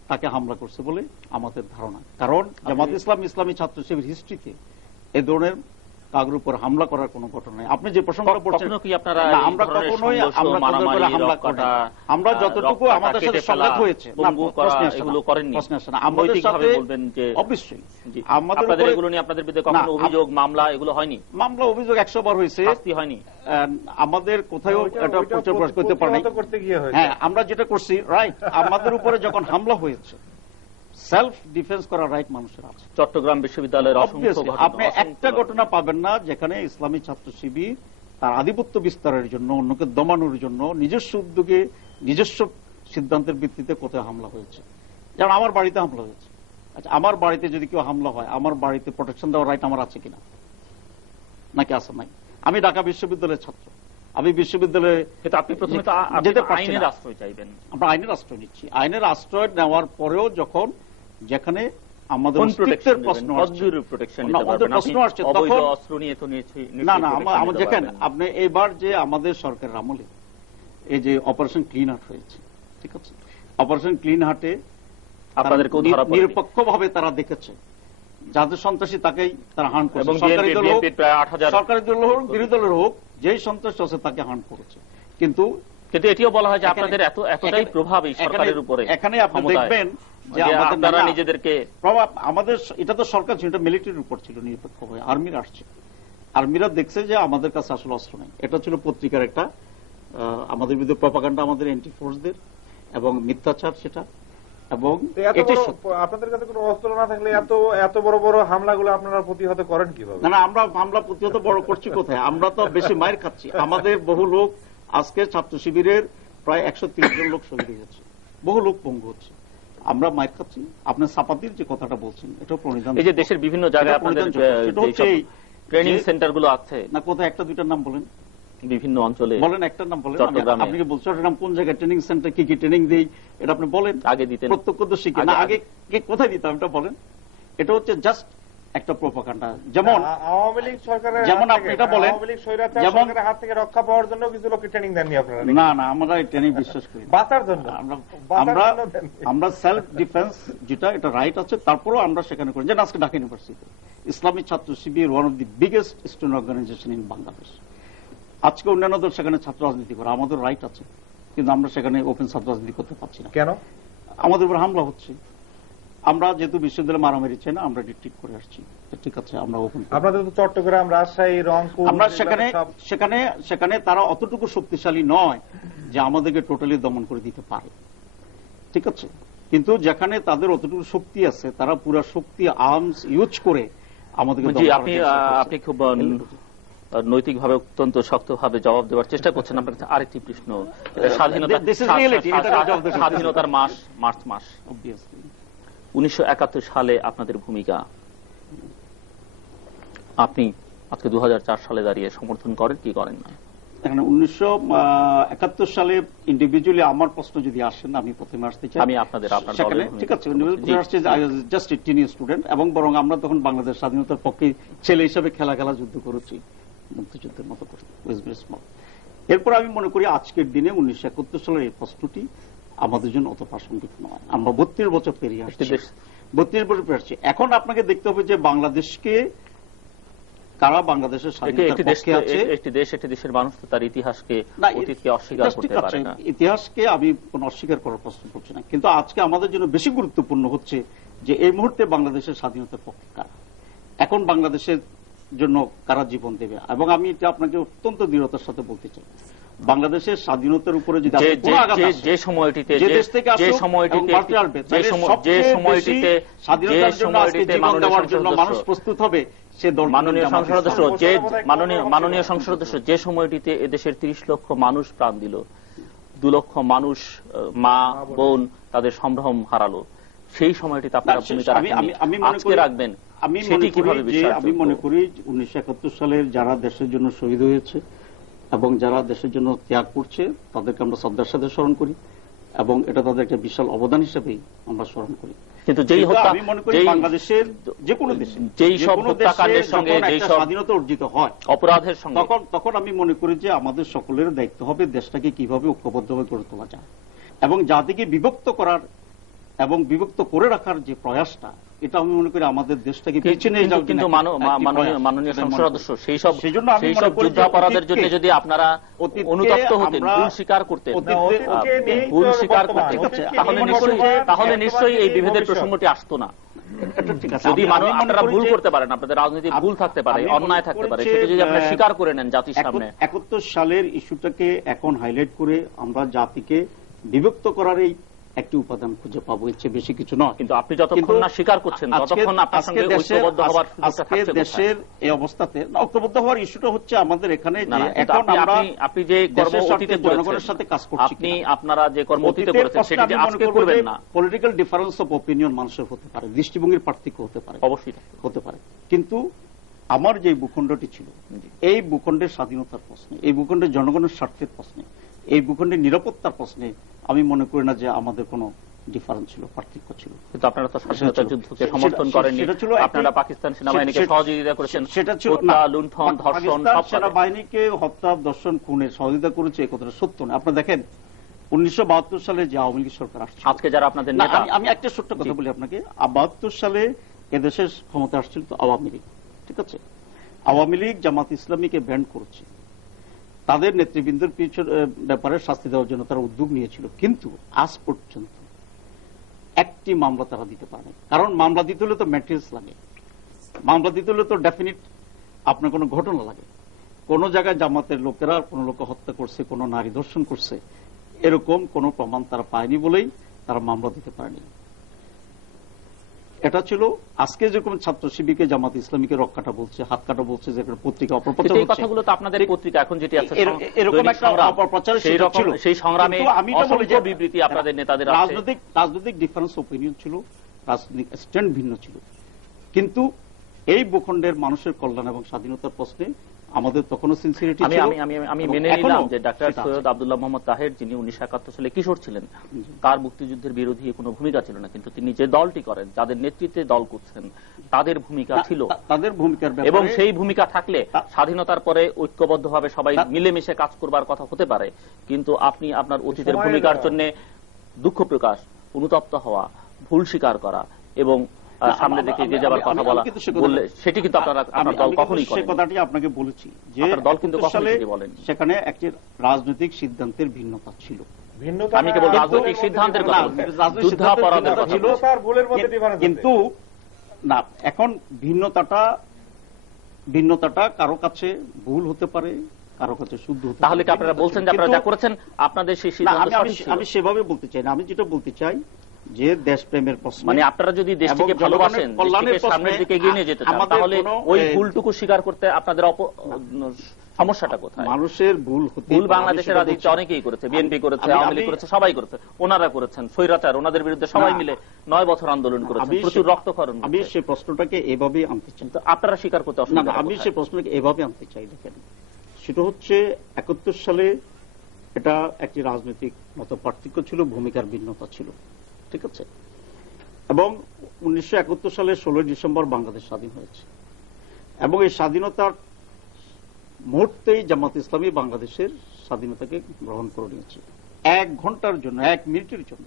তাকে হামলা করছে বলে আমাদের ধারণা। কারণ জামাত ইসলাম ইসলামী ছাত্র শিবির হিস্ট্রিতে এ ধরনের কাগর উপর হামলা করার কোন ঘটনা নেই। আপনি যে প্রসঙ্গটা বলছেন, আমরা কখনোই আমরা যতটুকু আমাদের সাথে সংঘাত হয়েছে আমাদের সাথে অবশ্যই আমাদের এগুলো নিয়ে আপনাদের বিরুদ্ধে কখনো অভিযোগ মামলা এগুলো হয়নি? মামলা অভিযোগ 100 বার হয়েছে, শাস্তি হয়নি। আমাদের কোথাও এটা প্রচার প্রসার করতে পারে নাই। হ্যাঁ, আমরা যেটা করছি রাইট, আমাদের উপরে যখন হামলা হয়েছে সেলফ ডিফেন্স করার রাইট মানুষের আছে। চট্টগ্রাম বিশ্ববিদ্যালয়ের আপনি একটা ঘটনা পাবেন না যেখানে ইসলামী ছাত্র শিবির তার আধিপত্য বিস্তারের জন্য, অন্যকে দমানোর জন্য নিজস্ব উদ্যোগে নিজস্ব সিদ্ধান্তের ভিত্তিতে কোথায় হামলা হয়েছে। যেমন আমার বাড়িতে হামলা হয়েছে। আচ্ছা, আমার বাড়িতে যদি কেউ হামলা হয়, আমার বাড়িতে প্রোটেকশন দেওয়ার রাইট আমার আছে কিনা, নাকি আছে নাই? আমি ঢাকা বিশ্ববিদ্যালয়ের ছাত্র, আমি বিশ্ববিদ্যালয়ে আপনি প্রথমে যেতে আইনের আশ্রয় চাইবেন। আমরা আইনের আশ্রয় নিচ্ছি। আইনের আশ্রয় নেওয়ার পরেও যখন যেখানে আমাদের অস্তিত্বের প্রশ্ন আসছে তখন না না আমরা দেখেন আপনি এবার যে আমাদের সরকারের আমলে এই যে অপারেশন ক্লিন হার্ট হয়েছে, ঠিক আছে, অপারেশন ক্লিন হার্টে নিরপেক্ষভাবে তারা দেখেছে যাদের সন্ত্রাসী তাকেই তারা হান্ট করেছে, সরকারি দল হোক, সরকারি দল হোক, বিরোধী দলের হোক, যেই সন্ত্রাসী আছে তাকে হান্ট করেছে। কিন্তু এটিও বলা হয় যে আপনাদের এতটাই প্রভাব এই সরকারের উপরে। এখানে আপনি দেখবেন যে আমাদের নিজেদেরকে প্রভাব, আমাদের এটা তো সরকার ছিল, এটা মিলিটারির উপর ছিল নিরপেক্ষ হয়ে, আর্মির আসছে। আর্মিরা দেখছে যে আমাদের কাছে আসলে অস্ত্র নেই। এটা ছিল পত্রিকার একটা আমাদের বিরুদ্ধে প্রপাগান্ডা, আমাদের এন্টি ফোর্সদের, এবং মিথ্যাচার সেটা। এবং আপনাদের কাছে কোনো অস্ত্র না থাকলে এত বড় বড় হামলাগুলো আপনারা প্রতিহত করেন কিভাবে? না, আমরা হামলা প্রতিহত বড় করছি কোথায়? আমরা তো বেশি মায়ের খাচ্ছি। আমাদের বহু লোক, আজকে ছাত্র শিবিরের প্রায় 130 জন লোক শহীদ হয়েছে, বহু লোক পঙ্গু হচ্ছে, আমরা মায়ের খাচ্ছি। আপনার সাপাতির যে কথাটা বলছেন এটাও প্রণিধান। এই যে দেশের বিভিন্ন জায়গায় আপনাদের ট্রেনিং সেন্টার গুলো আছে না, কোথায় একটা দুইটার নাম বলেন, বিভিন্ন অঞ্চলে বলেন, একটা নাম বলেন। আপনি কি বলছেন চট্টগ্রাম কোন জায়গায় ট্রেনিং সেন্টার, কি কি ট্রেনিং দেই এটা আপনি বলেন। আগে দিতেন প্রত্যক্ষদর্শী কি না, আগে কোথায় দিতাম এটা বলেন। এটা হচ্ছে জাস্ট একটা প্রোপাগান্ডা। যেমন আওয়ামী লীগ সরকারের, যেমন আপনি এটা বলেন, আওয়ামী লীগ স্বৈরাচার সরকারের হাত থেকে রক্ষা পাওয়ার জন্য কিছু লোককে ট্রেনিং দেননি আপনারা? না না, আমরা এই ট্রেনিং বিশ্বাস করি বাঁচার জন্য। আমরা সেলফ ডিফেন্স যেটা, এটা রাইট আছে, তারপরেও আমরা সেখানে করি। যেন আজকে Dhaka university Islami Chhatra Shibir one of the biggest student organization in Bangladesh. আজকে অন্যান্য দল সেখানে ছাত্র রাজনীতি করে, আমাদের রাইট আছে, কিন্তু আমরা সেখানে ওপেন ছাত্র রাজনীতি করতে পারছি না। কেন? আমাদের উপর হামলা হচ্ছে। আমরা যেহেতু বিশ্ববিদ্যালয়ে মারামারি চাই না, আমরা ডিট্রিট করে আসছি। ঠিক আছে, আমরা ওপেন। আপনাদের তো চট্টগ্রাম, রাজশাহী, রংপুর, আমরা সেখানে তারা অতটুকু শক্তিশালী নয় যে আমাদেরকে টোটালি দমন করে দিতে পারে। ঠিক আছে, কিন্তু যেখানে তাদের অতটুকু শক্তি আছে, তারা পুরো শক্তি আর্মস ইউজ করে আমাদেরকে। আপনি খুব নৈতিকভাবে অত্যন্ত শক্তভাবে জবাব দেওয়ার চেষ্টা করছেন। আপনার কাছে আরেকটি প্রশ্ন, স্বাধীনতার মাস মার্চ মাস, 1971 সালে আপনাদের ভূমিকা, আপনি আজকে 2004 সালে দাঁড়িয়ে সমর্থন করেন কি করেন না? 1971 সালে ইন্ডিভিজুয়ালি আমার প্রশ্ন যদি আসেন, আমি প্রথমে আসতে চাই। আমি আপনাদের ঠিক আছে, জাস্ট এ টিন স্টুডেন্ট, এবং বরং আমরা তখন বাংলাদেশ স্বাধীনতার পক্ষে ছেলে হিসেবে খেলা যুদ্ধ করেছি, মুক্তিযুদ্ধের মতো করে। এরপর আমি মনে করি আজকের দিনে 1971 সালের এই প্রশ্নটি আমাদের জন্য অত প্রাসঙ্গিক নয়। আমরা 32 বছর পেরিয়ে আসছি, 32 বছর পেরিয়ে আসছি। এখন আপনাকে দেখতে হবে যে বাংলাদেশকে কারা বাংলাদেশের স্বাধীনতার পক্ষে আছে। একটি দেশের মানুষ তো তার ইতিহাসকে, অতীতকে অস্বীকার করতে পারে না। ইতিহাসকে আমি কোন অস্বীকার করার প্রশ্ন করছি না, কিন্তু আজকে আমাদের জন্য বেশি গুরুত্বপূর্ণ হচ্ছে যে এই মুহূর্তে বাংলাদেশের স্বাধীনতার পক্ষে কারা, এখন বাংলাদেশের জন্য কারা জীবন দেবে। এবং আমি এটা আপনাকে অত্যন্ত দৃঢ়তার সাথে বলতে চাই, বাংলাদেশের স্বাধীনতার উপরে যদি যে সময়টিতে স্বাধীনতার জন্য জীবন দেওয়ার জন্য মানুষ প্রস্তুত হবে, সে দল মাননীয় সংসদ সদস্য যে সময়টিতে এদেশের 30 লক্ষ মানুষ প্রাণ দিল, 2 লক্ষ মানুষ, মা বোন তাদের সম্ভ্রম হারালো, সেই সময়টিতে আপনারা ভূমিকা রাখবেন। আমি মনে করি 1971 সালের যারা দেশের জন্য শহীদ হয়েছে এবং যারা দেশের জন্য ত্যাগ করছে, তাদেরকে আমরা শ্রদ্ধার সাথে স্মরণ করি, এবং এটা তাদের একটা বিশাল অবদান হিসেবেই আমরা স্মরণ করি। কিন্তু আমি মনে করি বাংলাদেশের যে কোনো দেশে স্বাধীনতা অর্জিত হয় অপরাধের সঙ্গে, তখন আমি মনে করি যে আমাদের সকলের দায়িত্ব হবে দেশটাকে কিভাবে ঐক্যবদ্ধভাবে গড়ে তোলা যায়, এবং জাতিকে বিভক্ত করার এবং বিভক্ত করে রাখার যে প্রয়াসটা, এটা আমি মনে করি আমাদের দেশটাকে পিছনে যাও। কিন্তু মাননীয় সংসদ সদস্য সেই সব যুদ্ধাপরাধের জন্য যদি আপনারা অনুতপ্ত হতেন, ভুল স্বীকার করতেন, তাহলে নিশ্চয়ই এই বিভেদের প্রসঙ্গটি আসতো না। যদি আপনারা ভুল করতে পারেন, আপনাদের রাজনীতি ভুল থাকতে পারে, অন্যায় থাকতে পারে, সেটা যদি আপনারা স্বীকার করে নেন জাতির সামনে। 71 সালের ইস্যুটাকে এখন হাইলাইট করে আমরা জাতিকে বিভক্ত করার এই একটি উপাদান খুঁজে পাবো, ইচ্ছে বেশি কিছু নয়। কিন্তু আপনি যতক্ষণ না স্বীকার করছেন, ততক্ষণ আপনার সঙ্গে ঐক্যবদ্ধ হওয়ার সুযোগটা থাকছে। দেশের এই অবস্থাতে ঐক্যবদ্ধ হওয়ার ইস্যুটা হচ্ছে আমাদের এখানে যে এখন আপনি যে কর্ম অতীতে জনগণের সাথে কাজ করছি, আপনারা যে কর্ম অতীতে করেছেন সেটা আজকে করবেন না। পলিটিক্যাল ডিফারেন্স অফ অপিনিয়ন মানুষের হতে পারে, দৃষ্টিভঙ্গির পার্থক্য হতে পারে, অবশ্যই হতে পারে, কিন্তু আমার যে ভূখণ্ডটি ছিল, এই ভূখণ্ডের স্বাধীনতার প্রশ্নে, এই ভূখণ্ডের জনগণের স্বার্থের প্রশ্নে, এই ভূখণ্ডের নিরাপত্তার প্রশ্নে আমি মনে করি না যে আমাদের কোনো ডিফারেন্স ছিল, পার্থক্য ছিল। কিন্তু আপনারা তো স্বাধীনতা যুদ্ধকে সমর্থন করেননি, আপনারা পাকিস্তান সেনাবাহিনীকে সহযোগিতা করেছেন, সেটা ছিল লুণ্ঠন, ধর্ষণ, সেনাবাহিনীকে হত্যা, দর্শন, খুনে সহযোগিতা করেছে, এই কথাটা সত্য না। আপনারা দেখেন 1972 সালে যে আওয়ামী লীগ সরকার আসছে, আজকে যারা আপনাদের নেতা, আমি একটা ছোট্ট কথা বলি আপনাকে, 72 সালে এদেশের ক্ষমতা আসছিল তো আওয়ামী লীগ, ঠিক আছে, আওয়ামী লীগ জামাত ইসলামীকে ব্যান্ড করেছে, তাদের নেতৃবৃন্দের ব্যাপারে শাস্তি দেওয়ার জন্য তারা উদ্যোগ নিয়েছিল, কিন্তু আজ পর্যন্ত একটি মামলা তারা দিতে পারে, কারণ মামলা দিতে হলে তো ম্যাটেরিয়ালস লাগে, মামলা দিতে হলে তো ডেফিনিট আপনার কোনো ঘটনা লাগে, কোন জায়গায় জামাতের লোকেরা কোন লোককে হত্যা করছে, কোন নারী ধর্ষণ করছে, এরকম কোন প্রমাণ তারা পায়নি বলেই তারা মামলা দিতে পারেনি। এটা ছিল আজকে যেরকম ছাত্র শিবিরকে জামাত ইসলামীকে রক্ষাটা বলছে, হাত কাটা বলছে, যে পত্রিকা অপপ্রচার হচ্ছে, এই কথাগুলো তো আপনাদের পত্রিকা এখন যেটি আছে এরকম একটা অপপ্রচার ছিল। সেই সংগ্রামে আমি এটা বলি যে বিবৃতি আপনাদের নেতাদের রাজনৈতিক ডিফারেন্স অপিনিয়ন ছিল, রাজনৈতিক স্ট্যান্ড ভিন্ন ছিল, কিন্তু এই ভূখণ্ডের মানুষের কল্যাণ এবং স্বাধীনতার প্রশ্নে আমাদের তখনও সিনসিয়ারিটি ছিল। আমি মেনে নিলাম যে ডাক্তার সৈয়দ আব্দুল্লাহ মোহাম্মদ তাহের, যিনি 1971 সালে কিশোর ছিলেন, তার মুক্তিযুদ্ধের বিরোধী কোনো ভূমিকা ছিল না, কিন্তু তিনি যে দলটি করেন, যাদের নেতৃত্বে দল করছেন, তাদের ভূমিকা ছিল, তাদের ভূমিকার ব্যাপারে, এবং সেই ভূমিকা থাকলে স্বাধীনতার পরে ঐক্যবদ্ধভাবে সবাই মিলেমিশে কাজ করবার কথা হতে পারে। কিন্তু আপনি আপনার অতীতের ভূমিকার জন্য দুঃখ প্রকাশ, অনুতপ্ত হওয়া, ভুল স্বীকার করা এবং সামনে দিকে এগিয়ে যাবার কথা বললে সেটি কিন্তু আপনার দল কখনোই করেনি। সেই কথাটি আপনাকে বলেছি যে আপনার দল কিন্তু কখনোই বলেনি। সেখানে একটি রাজনৈতিক সিদ্ধান্তের ভিন্নতা ছিল। আমি কেবল রাজনৈতিক সিদ্ধান্তের কথা বলছি, যুদ্ধাপরাধের কথা ছিল, কিন্তু না, এখন ভিন্নতাটা কারো কাছে ভুল হতে পারে, কারো কাছে শুদ্ধ হতে পারে। তাহলে কি আপনারা বলছেন যে আপনারা যা করেছেন আপনাদের সেই সিদ্ধান্ত সঠিক ছিল? আমি সেভাবে বলতে চাই না, আমি যেটা বলতে চাই যে দেশপ্রেমের প্রশ্ন, মানে আপনারা যদি দেশটিকে ভালোবাসেন, দেশটিকে সামনের দিকে এগিয়ে নিয়ে যেতে চান, তাহলে ওই ভুলটুকু স্বীকার করতে আপনাদের সমস্যাটা কোথায়? মানুষের ভুল বাংলাদেশের রাজনীতি অনেকেই করেছে, বিএনপি করেছে, আওয়ামী লীগ করেছে, সবাই করেছে, ওনারা করেছেন স্বৈরাচার, ওনাদের বিরুদ্ধে সবাই মিলে 9 বছর আন্দোলন করেছেন, প্রচুর রক্তক্ষরণ। আমি সেই প্রশ্নটাকে এভাবে আনতে চাই, আপনারা স্বীকার করতে অসুবিধা? আমি সেই প্রশ্নটাকে এভাবে আনতে চাই। দেখেন, সেটা হচ্ছে 71 সালে এটা একটি রাজনৈতিক মত পার্থক্য ছিল, ভূমিকার ভিন্নতা ছিল, ঠিক আছে, এবং 1971 সালের 16 ডিসেম্বর বাংলাদেশ স্বাধীন হয়েছে, এবং এই স্বাধীনতার মুহূর্তেই জামাত ইসলামী বাংলাদেশের স্বাধীনতাকে গ্রহণ করে নিয়েছে। 1 ঘন্টার জন্য, 1 মিনিটের জন্য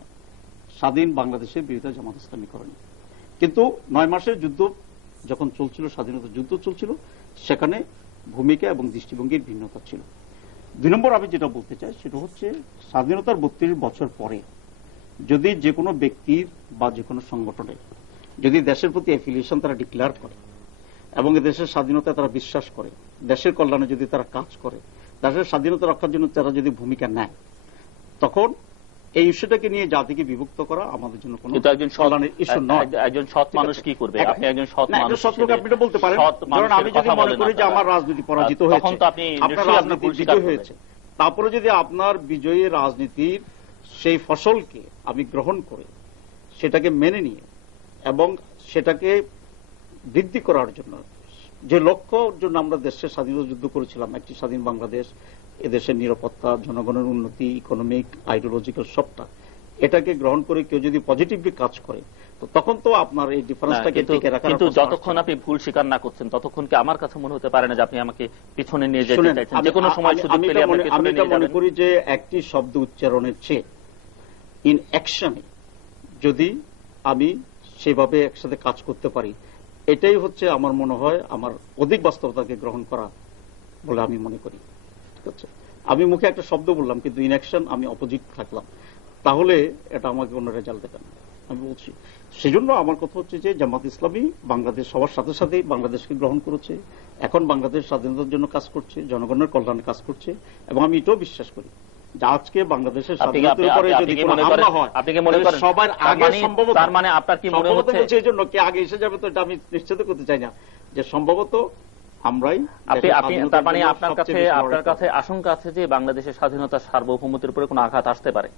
স্বাধীন বাংলাদেশের বিরুদ্ধে জামাত ইসলামী করেনি। কিন্তু 9 মাসের যুদ্ধ যখন চলছিল, স্বাধীনতা যুদ্ধ চলছিল, সেখানে ভূমিকা এবং দৃষ্টিভঙ্গির ভিন্নতা ছিল। 2 নম্বর আমি যেটা বলতে চাই সেটা হচ্ছে, স্বাধীনতার 32 বছর পরে যদি যে কোনো ব্যক্তির বা যে কোনো সংগঠনের যদি দেশের প্রতি অ্যাফিলিয়েশন তারা ডিক্লেয়ার করে এবং দেশের স্বাধীনতা তারা বিশ্বাস করে, দেশের কল্যাণে যদি তারা কাজ করে, দেশের স্বাধীনতা রক্ষার জন্য তারা যদি ভূমিকা নেয়, তখন এই ইস্যুটাকে নিয়ে জাতিকে বিভক্ত করা আমাদের জন্য কোনো কল্যাণের ইস্যু নয়। একজন সৎ মানুষ কি করবে? আপনি একজন সৎ মানুষ, আপনি এটা বলতে পারেন, কারণ আমি যদি মনে করি যে আমার রাজনীতি পরাজিত হয়েছে, আপনার রাজনীতি বিজয় হয়েছে, তারপরে যদি আপনার বিজয়ী রাজনীতির সেই ফসলকে আমি গ্রহণ করে সেটাকে মেনে নিয়ে এবং সেটাকে বৃদ্ধি করার জন্য যে লক্ষ্যর জন্য আমরা দেশের স্বাধীনতা যুদ্ধ করেছিলাম, একটি স্বাধীন বাংলাদেশ, এদেশের নিরাপত্তা, জনগণের উন্নতি, ইকোনমিক, আইডিওলজিক্যাল সবটা, এটাকে গ্রহণ করে কেউ যদি পজিটিভলি কাজ করে, তো তখন তো আপনার এই ডিফারেন্সটাকে টিকে রাখা। কিন্তু যতক্ষণ আপনি ভুল স্বীকার না করছেন, ততক্ষণ কি আমার কাছে মনে হতে পারে না যে আপনি আমাকে পিছনে নিয়ে যেতে চাইছেন? যে কোনো সময় সুযোগ পেলে আপনি পিছনে নিয়ে যাবেন। আমি মনে করি যে একটি শব্দ উচ্চারণের চেয়ে ইন অ্যাকশনে যদি আমি সেভাবে একসাথে কাজ করতে পারি, এটাই হচ্ছে আমার মনে হয় আমার অধিক বাস্তবতাকে গ্রহণ করা বলে আমি মনে করি। ঠিক আছে, আমি মুখে একটা শব্দ বললাম কিন্তু ইন অ্যাকশন আমি অপোজিট থাকলাম, তাহলে এটা আমাকে কোনো রেজাল্ট দেবে না, আমি বলছি। সেজন্য আমার কথা হচ্ছে যে জামাত ইসলামী বাংলাদেশ সবার সাথে সাথে বাংলাদেশকে গ্রহণ করেছে, এখন বাংলাদেশ স্বাধীনতার জন্য কাজ করছে, জনগণের কল্যাণে কাজ করছে, এবং আমি এটাও বিশ্বাস করি যে আজকে বাংলাদেশের স্বাধীনতার উপরে যদি কোনো হামলা হয়, সবার আগে সম্ভবত, তার মানে আপনার কি মনে হচ্ছে এই জন্য কে আগে এসে যাবে তো এটা আমি নিশ্চিত করতে চাই না, যে সম্ভবত আমরাই। তার মানে আপনার কাছে আশঙ্কা আছে যে বাংলাদেশের স্বাধীনতার সার্বভৌমত্বের উপরে কোনো আঘাত আসতে পারে?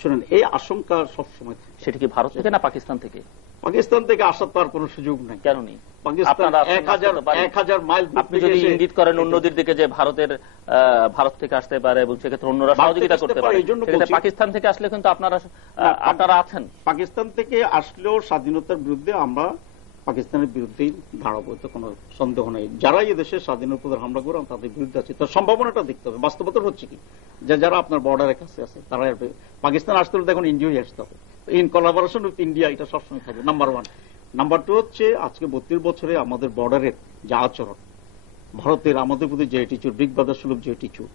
শুনেন, এই আশঙ্কা সবসময়। সেটা কি ভারত থেকে না পাকিস্তান থেকে? পাকিস্তান থেকে আসার তো আর কোনো সুযোগ নেই। কেন নেই? পাকিস্তান 1000 মাইল। আপনি যদি ইঙ্গিত করেন অন্যদের দিকে যে ভারত থেকে আসতে পারে এবং সেক্ষেত্রে অন্যরা সহযোগিতা করতে পারে, পাকিস্তান থেকে আসলে কিন্তু আপনারা আছেন। পাকিস্তান থেকে আসলেও স্বাধীনতার বিরুদ্ধে আমরা পাকিস্তানের বিরুদ্ধেই দাঁড়াবো, তো কোনো সন্দেহ নেই। যারা এই দেশের স্বাধীনতার উপর হামলা করে তাদের বিরুদ্ধে আছে, তার সম্ভাবনাটা দেখতে হবে। বাস্তবতা হচ্ছে কি, যে যারা আপনার বর্ডারের কাছে আছে তারা পাকিস্তান আসতে হলে এখন ইন্ডিয়ায় আসতে হবে, ইন কোলাবোরেশন উইথ ইন্ডিয়া, এটা সবসময় থাকবে নাম্বার 1। নাম্বার 2 হচ্ছে আজকে 32 বছরে আমাদের বর্ডারের যা আচরণ, ভারতের আমাদের প্রতি যে অ্যাটিচিউড, বিগ ব্রাদার সুলভ যে অ্যাটিচিউড,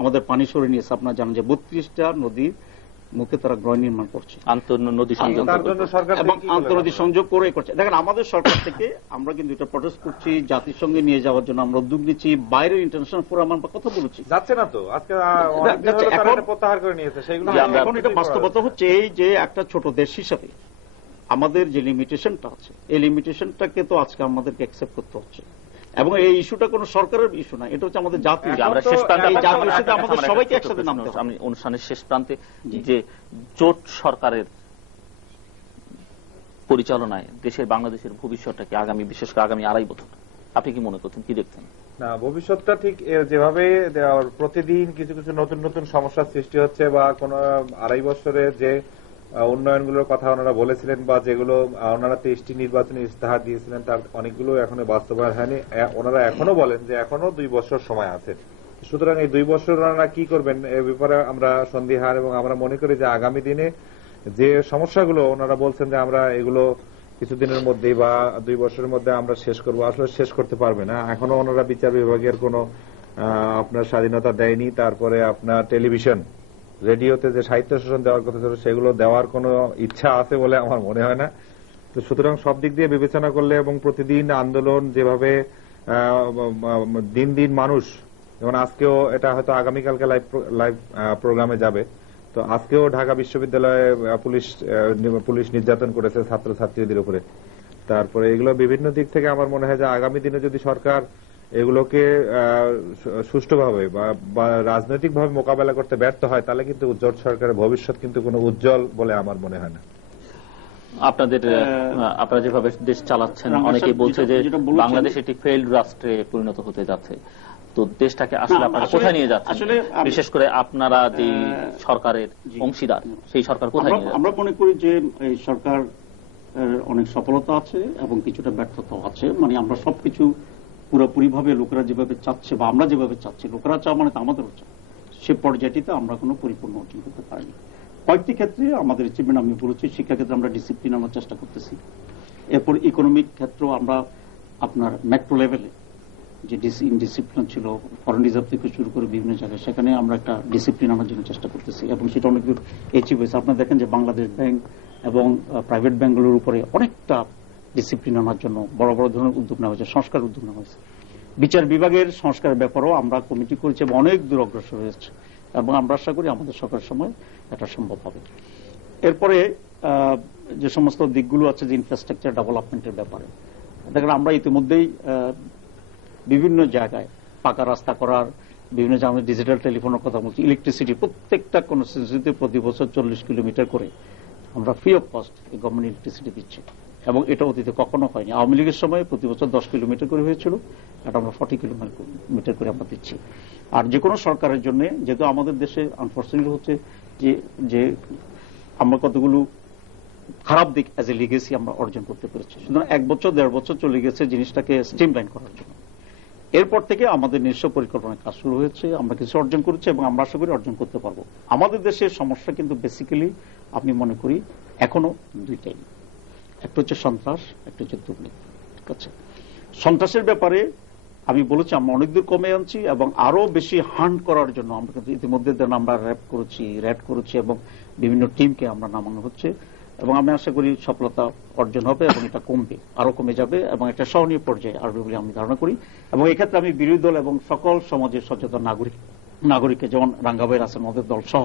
আমাদের পানি সরে নিয়েছে। আপনারা জানেন যে 32টা নদীর মুখে তারা গ্রহ নির্মাণ করছে আন্তঃনদী সংযোগ তার জন্য সরকার এবং আন্তর্জাতিক সংযোগ করে করছে। দেখেন আমাদের সরকার থেকে আমরা কিন্তু এটা প্রটেস্ট করছি, জাতিসংঘে নিয়ে যাওয়ার জন্য আমরা উদ্যোগ নিচ্ছি, বাইরের ইন্টারন্যাশনাল ফোরাম আমরা কথা বলেছি, যাচ্ছে না তো আজকে প্রত্যাহার করে নিয়েছে সেগুলো। এখন এটা বাস্তবতা হচ্ছে এই যে একটা ছোট দেশ হিসাবে আমাদের যে লিমিটেশনটা আছে এই লিমিটেশনটাকে তো আজকে আমাদেরকে অ্যাকসেপ্ট করতে হচ্ছে। এবং এই ইস্যুটা কোন সরকারের ইস্যু না, এটা হচ্ছে আমাদের জাতীয়। আমরা শেষ প্রান্তে এই জাতীয় ইস্যুতে আমাদের সবাইকে একসাথে নামতে হবে। আমি অনুষ্ঠানের শেষ প্রান্তে যে জোট সরকারের পরিচালনায় দেশের বাংলাদেশের ভবিষ্যৎটাকে আগামী, বিশেষ করে আগামী 2.5 বছর আপনি কি মনে করছেন, কি দেখছেন? না, ভবিষ্যৎটা ঠিক যেভাবে প্রতিদিন কিছু কিছু নতুন নতুন সমস্যার সৃষ্টি হচ্ছে, বা কোন 2.5 বছরে যে উন্নয়নগুলোর কথা ওনারা বলেছিলেন বা যেগুলো ওনারা 23টি নির্বাচনী ইস্তেহার দিয়েছিলেন তার অনেকগুলো এখনো বাস্তবায়ন হয়নি। ওনারা এখনো বলেন যে এখনো 2 বছর সময় আছে। সুতরাং এই 2 বছর ওনারা কি করবেন এ ব্যাপারে আমরা সন্দিহান, এবং আমরা মনে করি যে আগামী দিনে যে সমস্যাগুলো ওনারা বলছেন যে আমরা এগুলো কিছুদিনের মধ্যেই বা 2 বছরের মধ্যে আমরা শেষ করবো, আসলে শেষ করতে পারবে না। এখনো ওনারা বিচার বিভাগের কোনো আপনার স্বাধীনতা দেয়নি। তারপরে আপনার টেলিভিশন রেডিওতে যে সাহিত্য শাসন দেওয়ার কথা ছিল সেগুলো দেওয়ার কোনো ইচ্ছা আছে বলে আমার মনে হয় না। তো সুতরাং সব দিক দিয়ে বিবেচনা করলে এবং প্রতিদিন আন্দোলন যেভাবে দিন দিন মানুষ, যেমন আজকেও এটা হয়তো আগামীকালকে লাইভ প্রোগ্রামে যাবে, তো আজকেও ঢাকা বিশ্ববিদ্যালয়ে পুলিশ নির্যাতন করেছে ছাত্রছাত্রীদের উপরে। তারপরে এগুলো বিভিন্ন দিক থেকে আমার মনে হয় যে আগামী দিনে যদি সরকার এগুলোকে সুষ্ঠুভাবে বা রাজনৈতিকভাবে মোকাবেলা করতে ব্যর্থ হয় তাহলে কিন্তু জোট সরকারের ভবিষ্যৎ কিন্তু কোনো উজ্জ্বল বলে আমার মনে হয় না। আপনারা যেভাবে দেশ চালাচ্ছেন, অনেকেই বলছে যে বাংলাদেশ একটি ফেইল্ড রাষ্ট্রে পরিণত হতে যাচ্ছে। তো দেশটাকে আসলে আপনারা কোথায় নিয়ে যাচ্ছেন, বিশেষ করে আপনারা যে সরকারের অংশীদার সেই সরকার কোথায় নিয়ে যাচ্ছে? আমরা মনে করি যে এই সরকার অনেক সফলতা আছে এবং কিছুটা ব্যর্থতাও আছে। মানে আমরা সবকিছু পুরোপুরি ভাবে লোকেরা যেভাবে চাচ্ছে বা আমরা যেভাবে চাচ্ছি, লোকেরা চাওয়া মানে আমাদেরও চাওয়া, সে পর্যায়টিতে আমরা কোনো পরিপূর্ণ অর্জন করতে পারিনি। কয়েকটি ক্ষেত্রে আমাদের অ্যাচিভমেন্ট আমি বলেছি, শিক্ষা ক্ষেত্রে আমরা ডিসিপ্লিন আনার চেষ্টা করতেছি। এরপর ইকোনমিক ক্ষেত্রেও আমরা আপনার ম্যাক্রো লেভেলে যে ইনডিসিপ্লিন ছিল ফরেন রিজার্ভ থেকে শুরু করে বিভিন্ন জায়গায়, সেখানে আমরা একটা ডিসিপ্লিন আনার জন্য চেষ্টা করতেছি এবং সেটা অনেক দূর অ্যাচিভ হয়েছে। আপনারা দেখেন যে বাংলাদেশ ব্যাংক এবং প্রাইভেট ব্যাংকগুলোর উপরে অনেকটা ডিসিপ্লিন আনার জন্য বড় বড় ধরনের উদ্যোগ নেওয়া হয়েছে, সংস্কার উদ্যোগ নেওয়া হয়েছে। বিচার বিভাগের সংস্কারের ব্যাপারেও আমরা কমিটি করেছি এবং অনেক দূর অগ্রসর হয়েছে এবং আমরা আশা করি আমাদের সরকারের সময় এটা সম্ভব হবে। এরপরে যে সমস্ত দিকগুলো আছে যে ইনফ্রাস্ট্রাকচার ডেভেলপমেন্টের ব্যাপারে, দেখেন আমরা ইতিমধ্যেই বিভিন্ন জায়গায় পাকা রাস্তা করার, বিভিন্ন জায়গায় ডিজিটাল টেলিফোনের কথা বলছি, ইলেকট্রিসিটি প্রত্যেকটা কনস্টিটিউয়েন্সিতে প্রতি বছর 40 কিলোমিটার করে আমরা ফ্রি অফ কস্ট এই গভর্নমেন্ট ইলেকট্রিসিটি দিচ্ছি এবং এটা অতীতে কখনো হয়নি। আওয়ামী লীগের সময় প্রতি বছর 10 কিলোমিটার করে হয়েছিল, এটা আমরা 40 কিলোমিটার করে আমরা দিচ্ছি। আর যে কোনো সরকারের জন্য, যেহেতু আমাদের দেশে আনফর্চুনেটলি হচ্ছে যে আমরা কতগুলো খারাপ দিক অ্যাজ এ লিগেসি আমরা অর্জন করতে পেরেছি, সুতরাং 1 বছর 1.5 বছর চলে গেছে জিনিসটাকে স্ট্রিমলাইন করার জন্য। এরপর থেকে আমাদের নিজস্ব পরিকল্পনার কাজ শুরু হয়েছে, আমরা কিছু অর্জন করেছি এবং আমরা আশা করি অর্জন করতে পারবো। আমাদের দেশের সমস্যা কিন্তু বেসিক্যালি আমি মনে করি এখনো দুইটাই, একটা হচ্ছে সন্ত্রাস, একটা হচ্ছে দুর্নীতি। ঠিক আছে, সন্ত্রাসের ব্যাপারে আমি বলেছি আমরা অনেক দূর কমে আনছি এবং আরো বেশি হান্ট করার জন্য আমরা কিন্তু ইতিমধ্যে আমরা র্যাড করেছি এবং বিভিন্ন টিমকে আমরা নামানো হচ্ছে এবং আমি আশা করি সফলতা অর্জন হবে এবং এটা কমবে, আরো কমে যাবে এবং একটা সহনীয় পর্যায়ে আসবে বলে আমি ধারণা করি। এবং এক্ষেত্রে আমি বিরোধী দল এবং সকল সমাজের সচেতন নাগরিককে, যেমন রাঙ্গাভাই আছেন আমাদের দল সহ,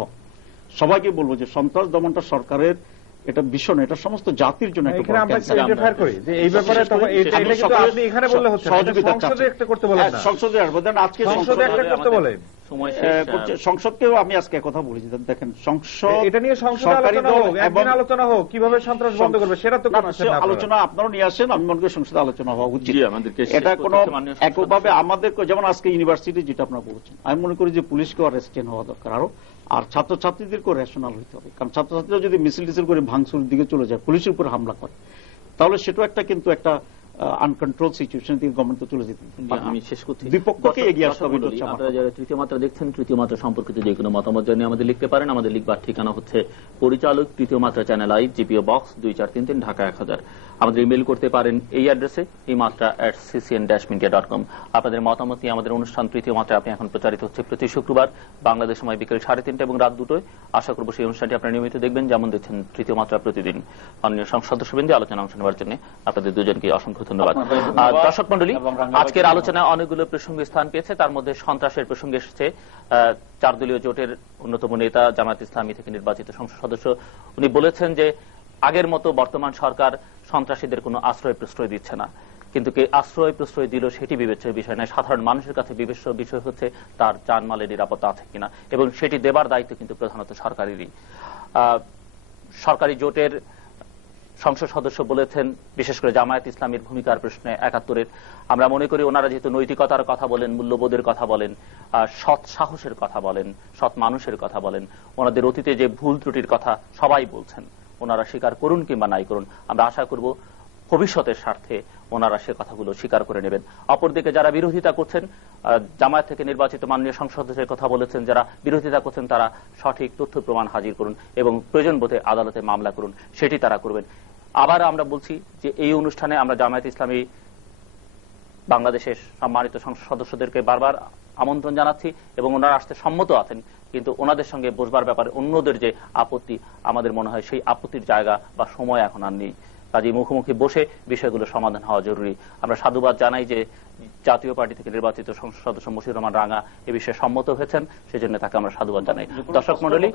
সবাইকে বলবো যে সন্ত্রাস দমনটা সরকারের এটা ভীষণ, এটা সমস্ত জাতির জন্য সংসদকেও আমি আজকে কথা বলেছি। দেখেন সংসদ এটা নিয়ে আলোচনা হোক কিভাবে সন্ত্রাস বন্ধ করবে, সেটা তো আলোচনা আপনারা নিয়ে আসেন। আমি মনে করি সংসদে আলোচনা হওয়া উচিত। এটা কোন এককভাবে আমাদের, যেমন আজকে ইউনিভার্সিটি যেটা আপনারা বলছেন, আমি মনে করি যে পুলিশকেও আরেস্টেন হওয়া দরকার আরো, আর ছাত্রছাত্রীদেরকেও রেশনাল হইতে হবে। কারণ ছাত্রছাত্রীরা যদি মিছিল টিছিল করে ভাঙচুর দিকে চলে যায়, পুলিশের উপর হামলা করে, তাহলে সেটাও একটা কিন্তু একটা আনকন্ট্রোল সিচুয়েশন থেকে গভর্নমেন্ট চলে যেতে পারে। আমি শেষ করছি। দুই পক্ষকে এগিয়ে আসতে হবে। আপনারা যারা তৃতীয় মাত্রা দেখছেন, তৃতীয় মাত্রা সম্পর্কিত যে কোনো মতামত জানিয়ে আমাদের লিখতে পারেন। আমাদের লিখবার ঠিকানা হচ্ছে পরিচালক, Tritiyo Matra, channel I, GPO box 2433, Dhaka 1000। আমাদের ইমেল করতে পারেন এই অ্যাড্রেসে imatra@ccn-media.com। আপনাদের মতামত নিয়ে আমাদের অনুষ্ঠান তৃতীয় মাত্রা আপনি এখন প্রচারিত হচ্ছে প্রতি শুক্রবার বাংলাদেশ সময় বিকেল 3:30 এবং রাত 2টায়। আশা করব সেই অনুষ্ঠানটি আপনারা নিয়মিত দেখবেন, যেমন দেখছেন তৃতীয় মাত্রা প্রতিদিন। মাননীয় সংসদ সদস্যবৃন্দ, আলোচনা অংশ নেওয়ার জন্য আপনাদের দুজনকে অসংখ্য ধন্যবাদ। দর্শক মণ্ডলী, আজকের আলোচনায় অনেকগুলো প্রসঙ্গ স্থান পেয়েছে। তার মধ্যে সন্ত্রাসের প্রসঙ্গে এসেছে 4 দলীয় জোটের অন্যতম নেতা, জামায়াত ইসলামী থেকে নির্বাচিত সংসদ সদস্য। উনি বলেছেন যে আগের মতো বর্তমান সরকার সন্ত্রাসীদের কোনো আশ্রয় প্রশ্রয় দিচ্ছে না, কিন্তু কে আশ্রয় প্রশ্রয় দিল সেটি বিবেচ্য বিষয় নয়। সাধারণ মানুষের কাছে বিবেচ্য বিষয় হচ্ছে তার জানমালের নিরাপত্তা আছে কিনা, এবং সেটি দেবার দায়িত্ব কিন্তু প্রধানত সরকারেরই। সরকারি জোটের সংসদ সদস্য বলেছেন, বিশেষ করে জামায়াত ইসলামীর ভূমিকার প্রশ্নে 71-এর, আমরা মনে করি ওনারা যেহেতু নৈতিকতার কথা বলেন, মূল্যবোধের কথা বলেন, সৎ সাহসের কথা বলেন, সৎ মানুষের কথা বলেন, ওনাদের অতীতে যে ভুল ত্রুটির কথা সবাই বলছেন, ওনারা স্বীকার করুন কিংবা নাই করুন, আমরা আশা করব ভবিষ্যতের স্বার্থে ওনারা সে কথাগুলো স্বীকার করে নেবেন। অপরদিকে যারা বিরোধিতা করছেন, জামায়াত থেকে নির্বাচিত মাননীয় সংসদ সদস্যের কথা বলেছেন, যারা বিরোধিতা করছেন তারা সঠিক তথ্য প্রমাণ হাজির করুন এবং প্রয়োজন বোধে আদালতে মামলা করুন, সেটি তারা করবেন। আবার আমরা বলছি যে এই অনুষ্ঠানে আমরা জামায়াত ইসলামী বাংলাদেশের সম্মানিত সংসদ সদস্যদেরকে বারবার আমন্ত্রণ জানাচ্ছি এবং ওনারা আসতে সম্মত আছেন, কিন্তু ওনাদের সঙ্গে বসবার ব্যাপারে অন্যদের যে আপত্তি, আমাদের মনে হয় সেই আপত্তির জায়গা বা সময় এখন আর নেই। কাজেই মুখোমুখি বসে বিষয়গুলো সমাধান হওয়া জরুরি। আমরা সাধুবাদ জানাই যে জাতীয় পার্টি থেকে নির্বাচিত সংসদ সদস্য মশিউর রহমান রাঙা এ বিষয়ে সম্মত হয়েছেন, সেজন্য তাকে আমরা সাধুবাদ জানাই। দর্শক মণ্ডলী,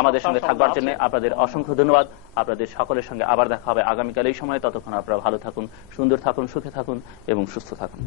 আমাদের সঙ্গে থাকবার জন্য আপনাদের অসংখ্য ধন্যবাদ। আপনাদের সকলের সঙ্গে আবার দেখা হবে আগামীকাল এই সময়। ততক্ষণ আপনারা ভালো থাকুন, সুন্দর থাকুন, সুখে থাকুন এবং সুস্থ থাকুন।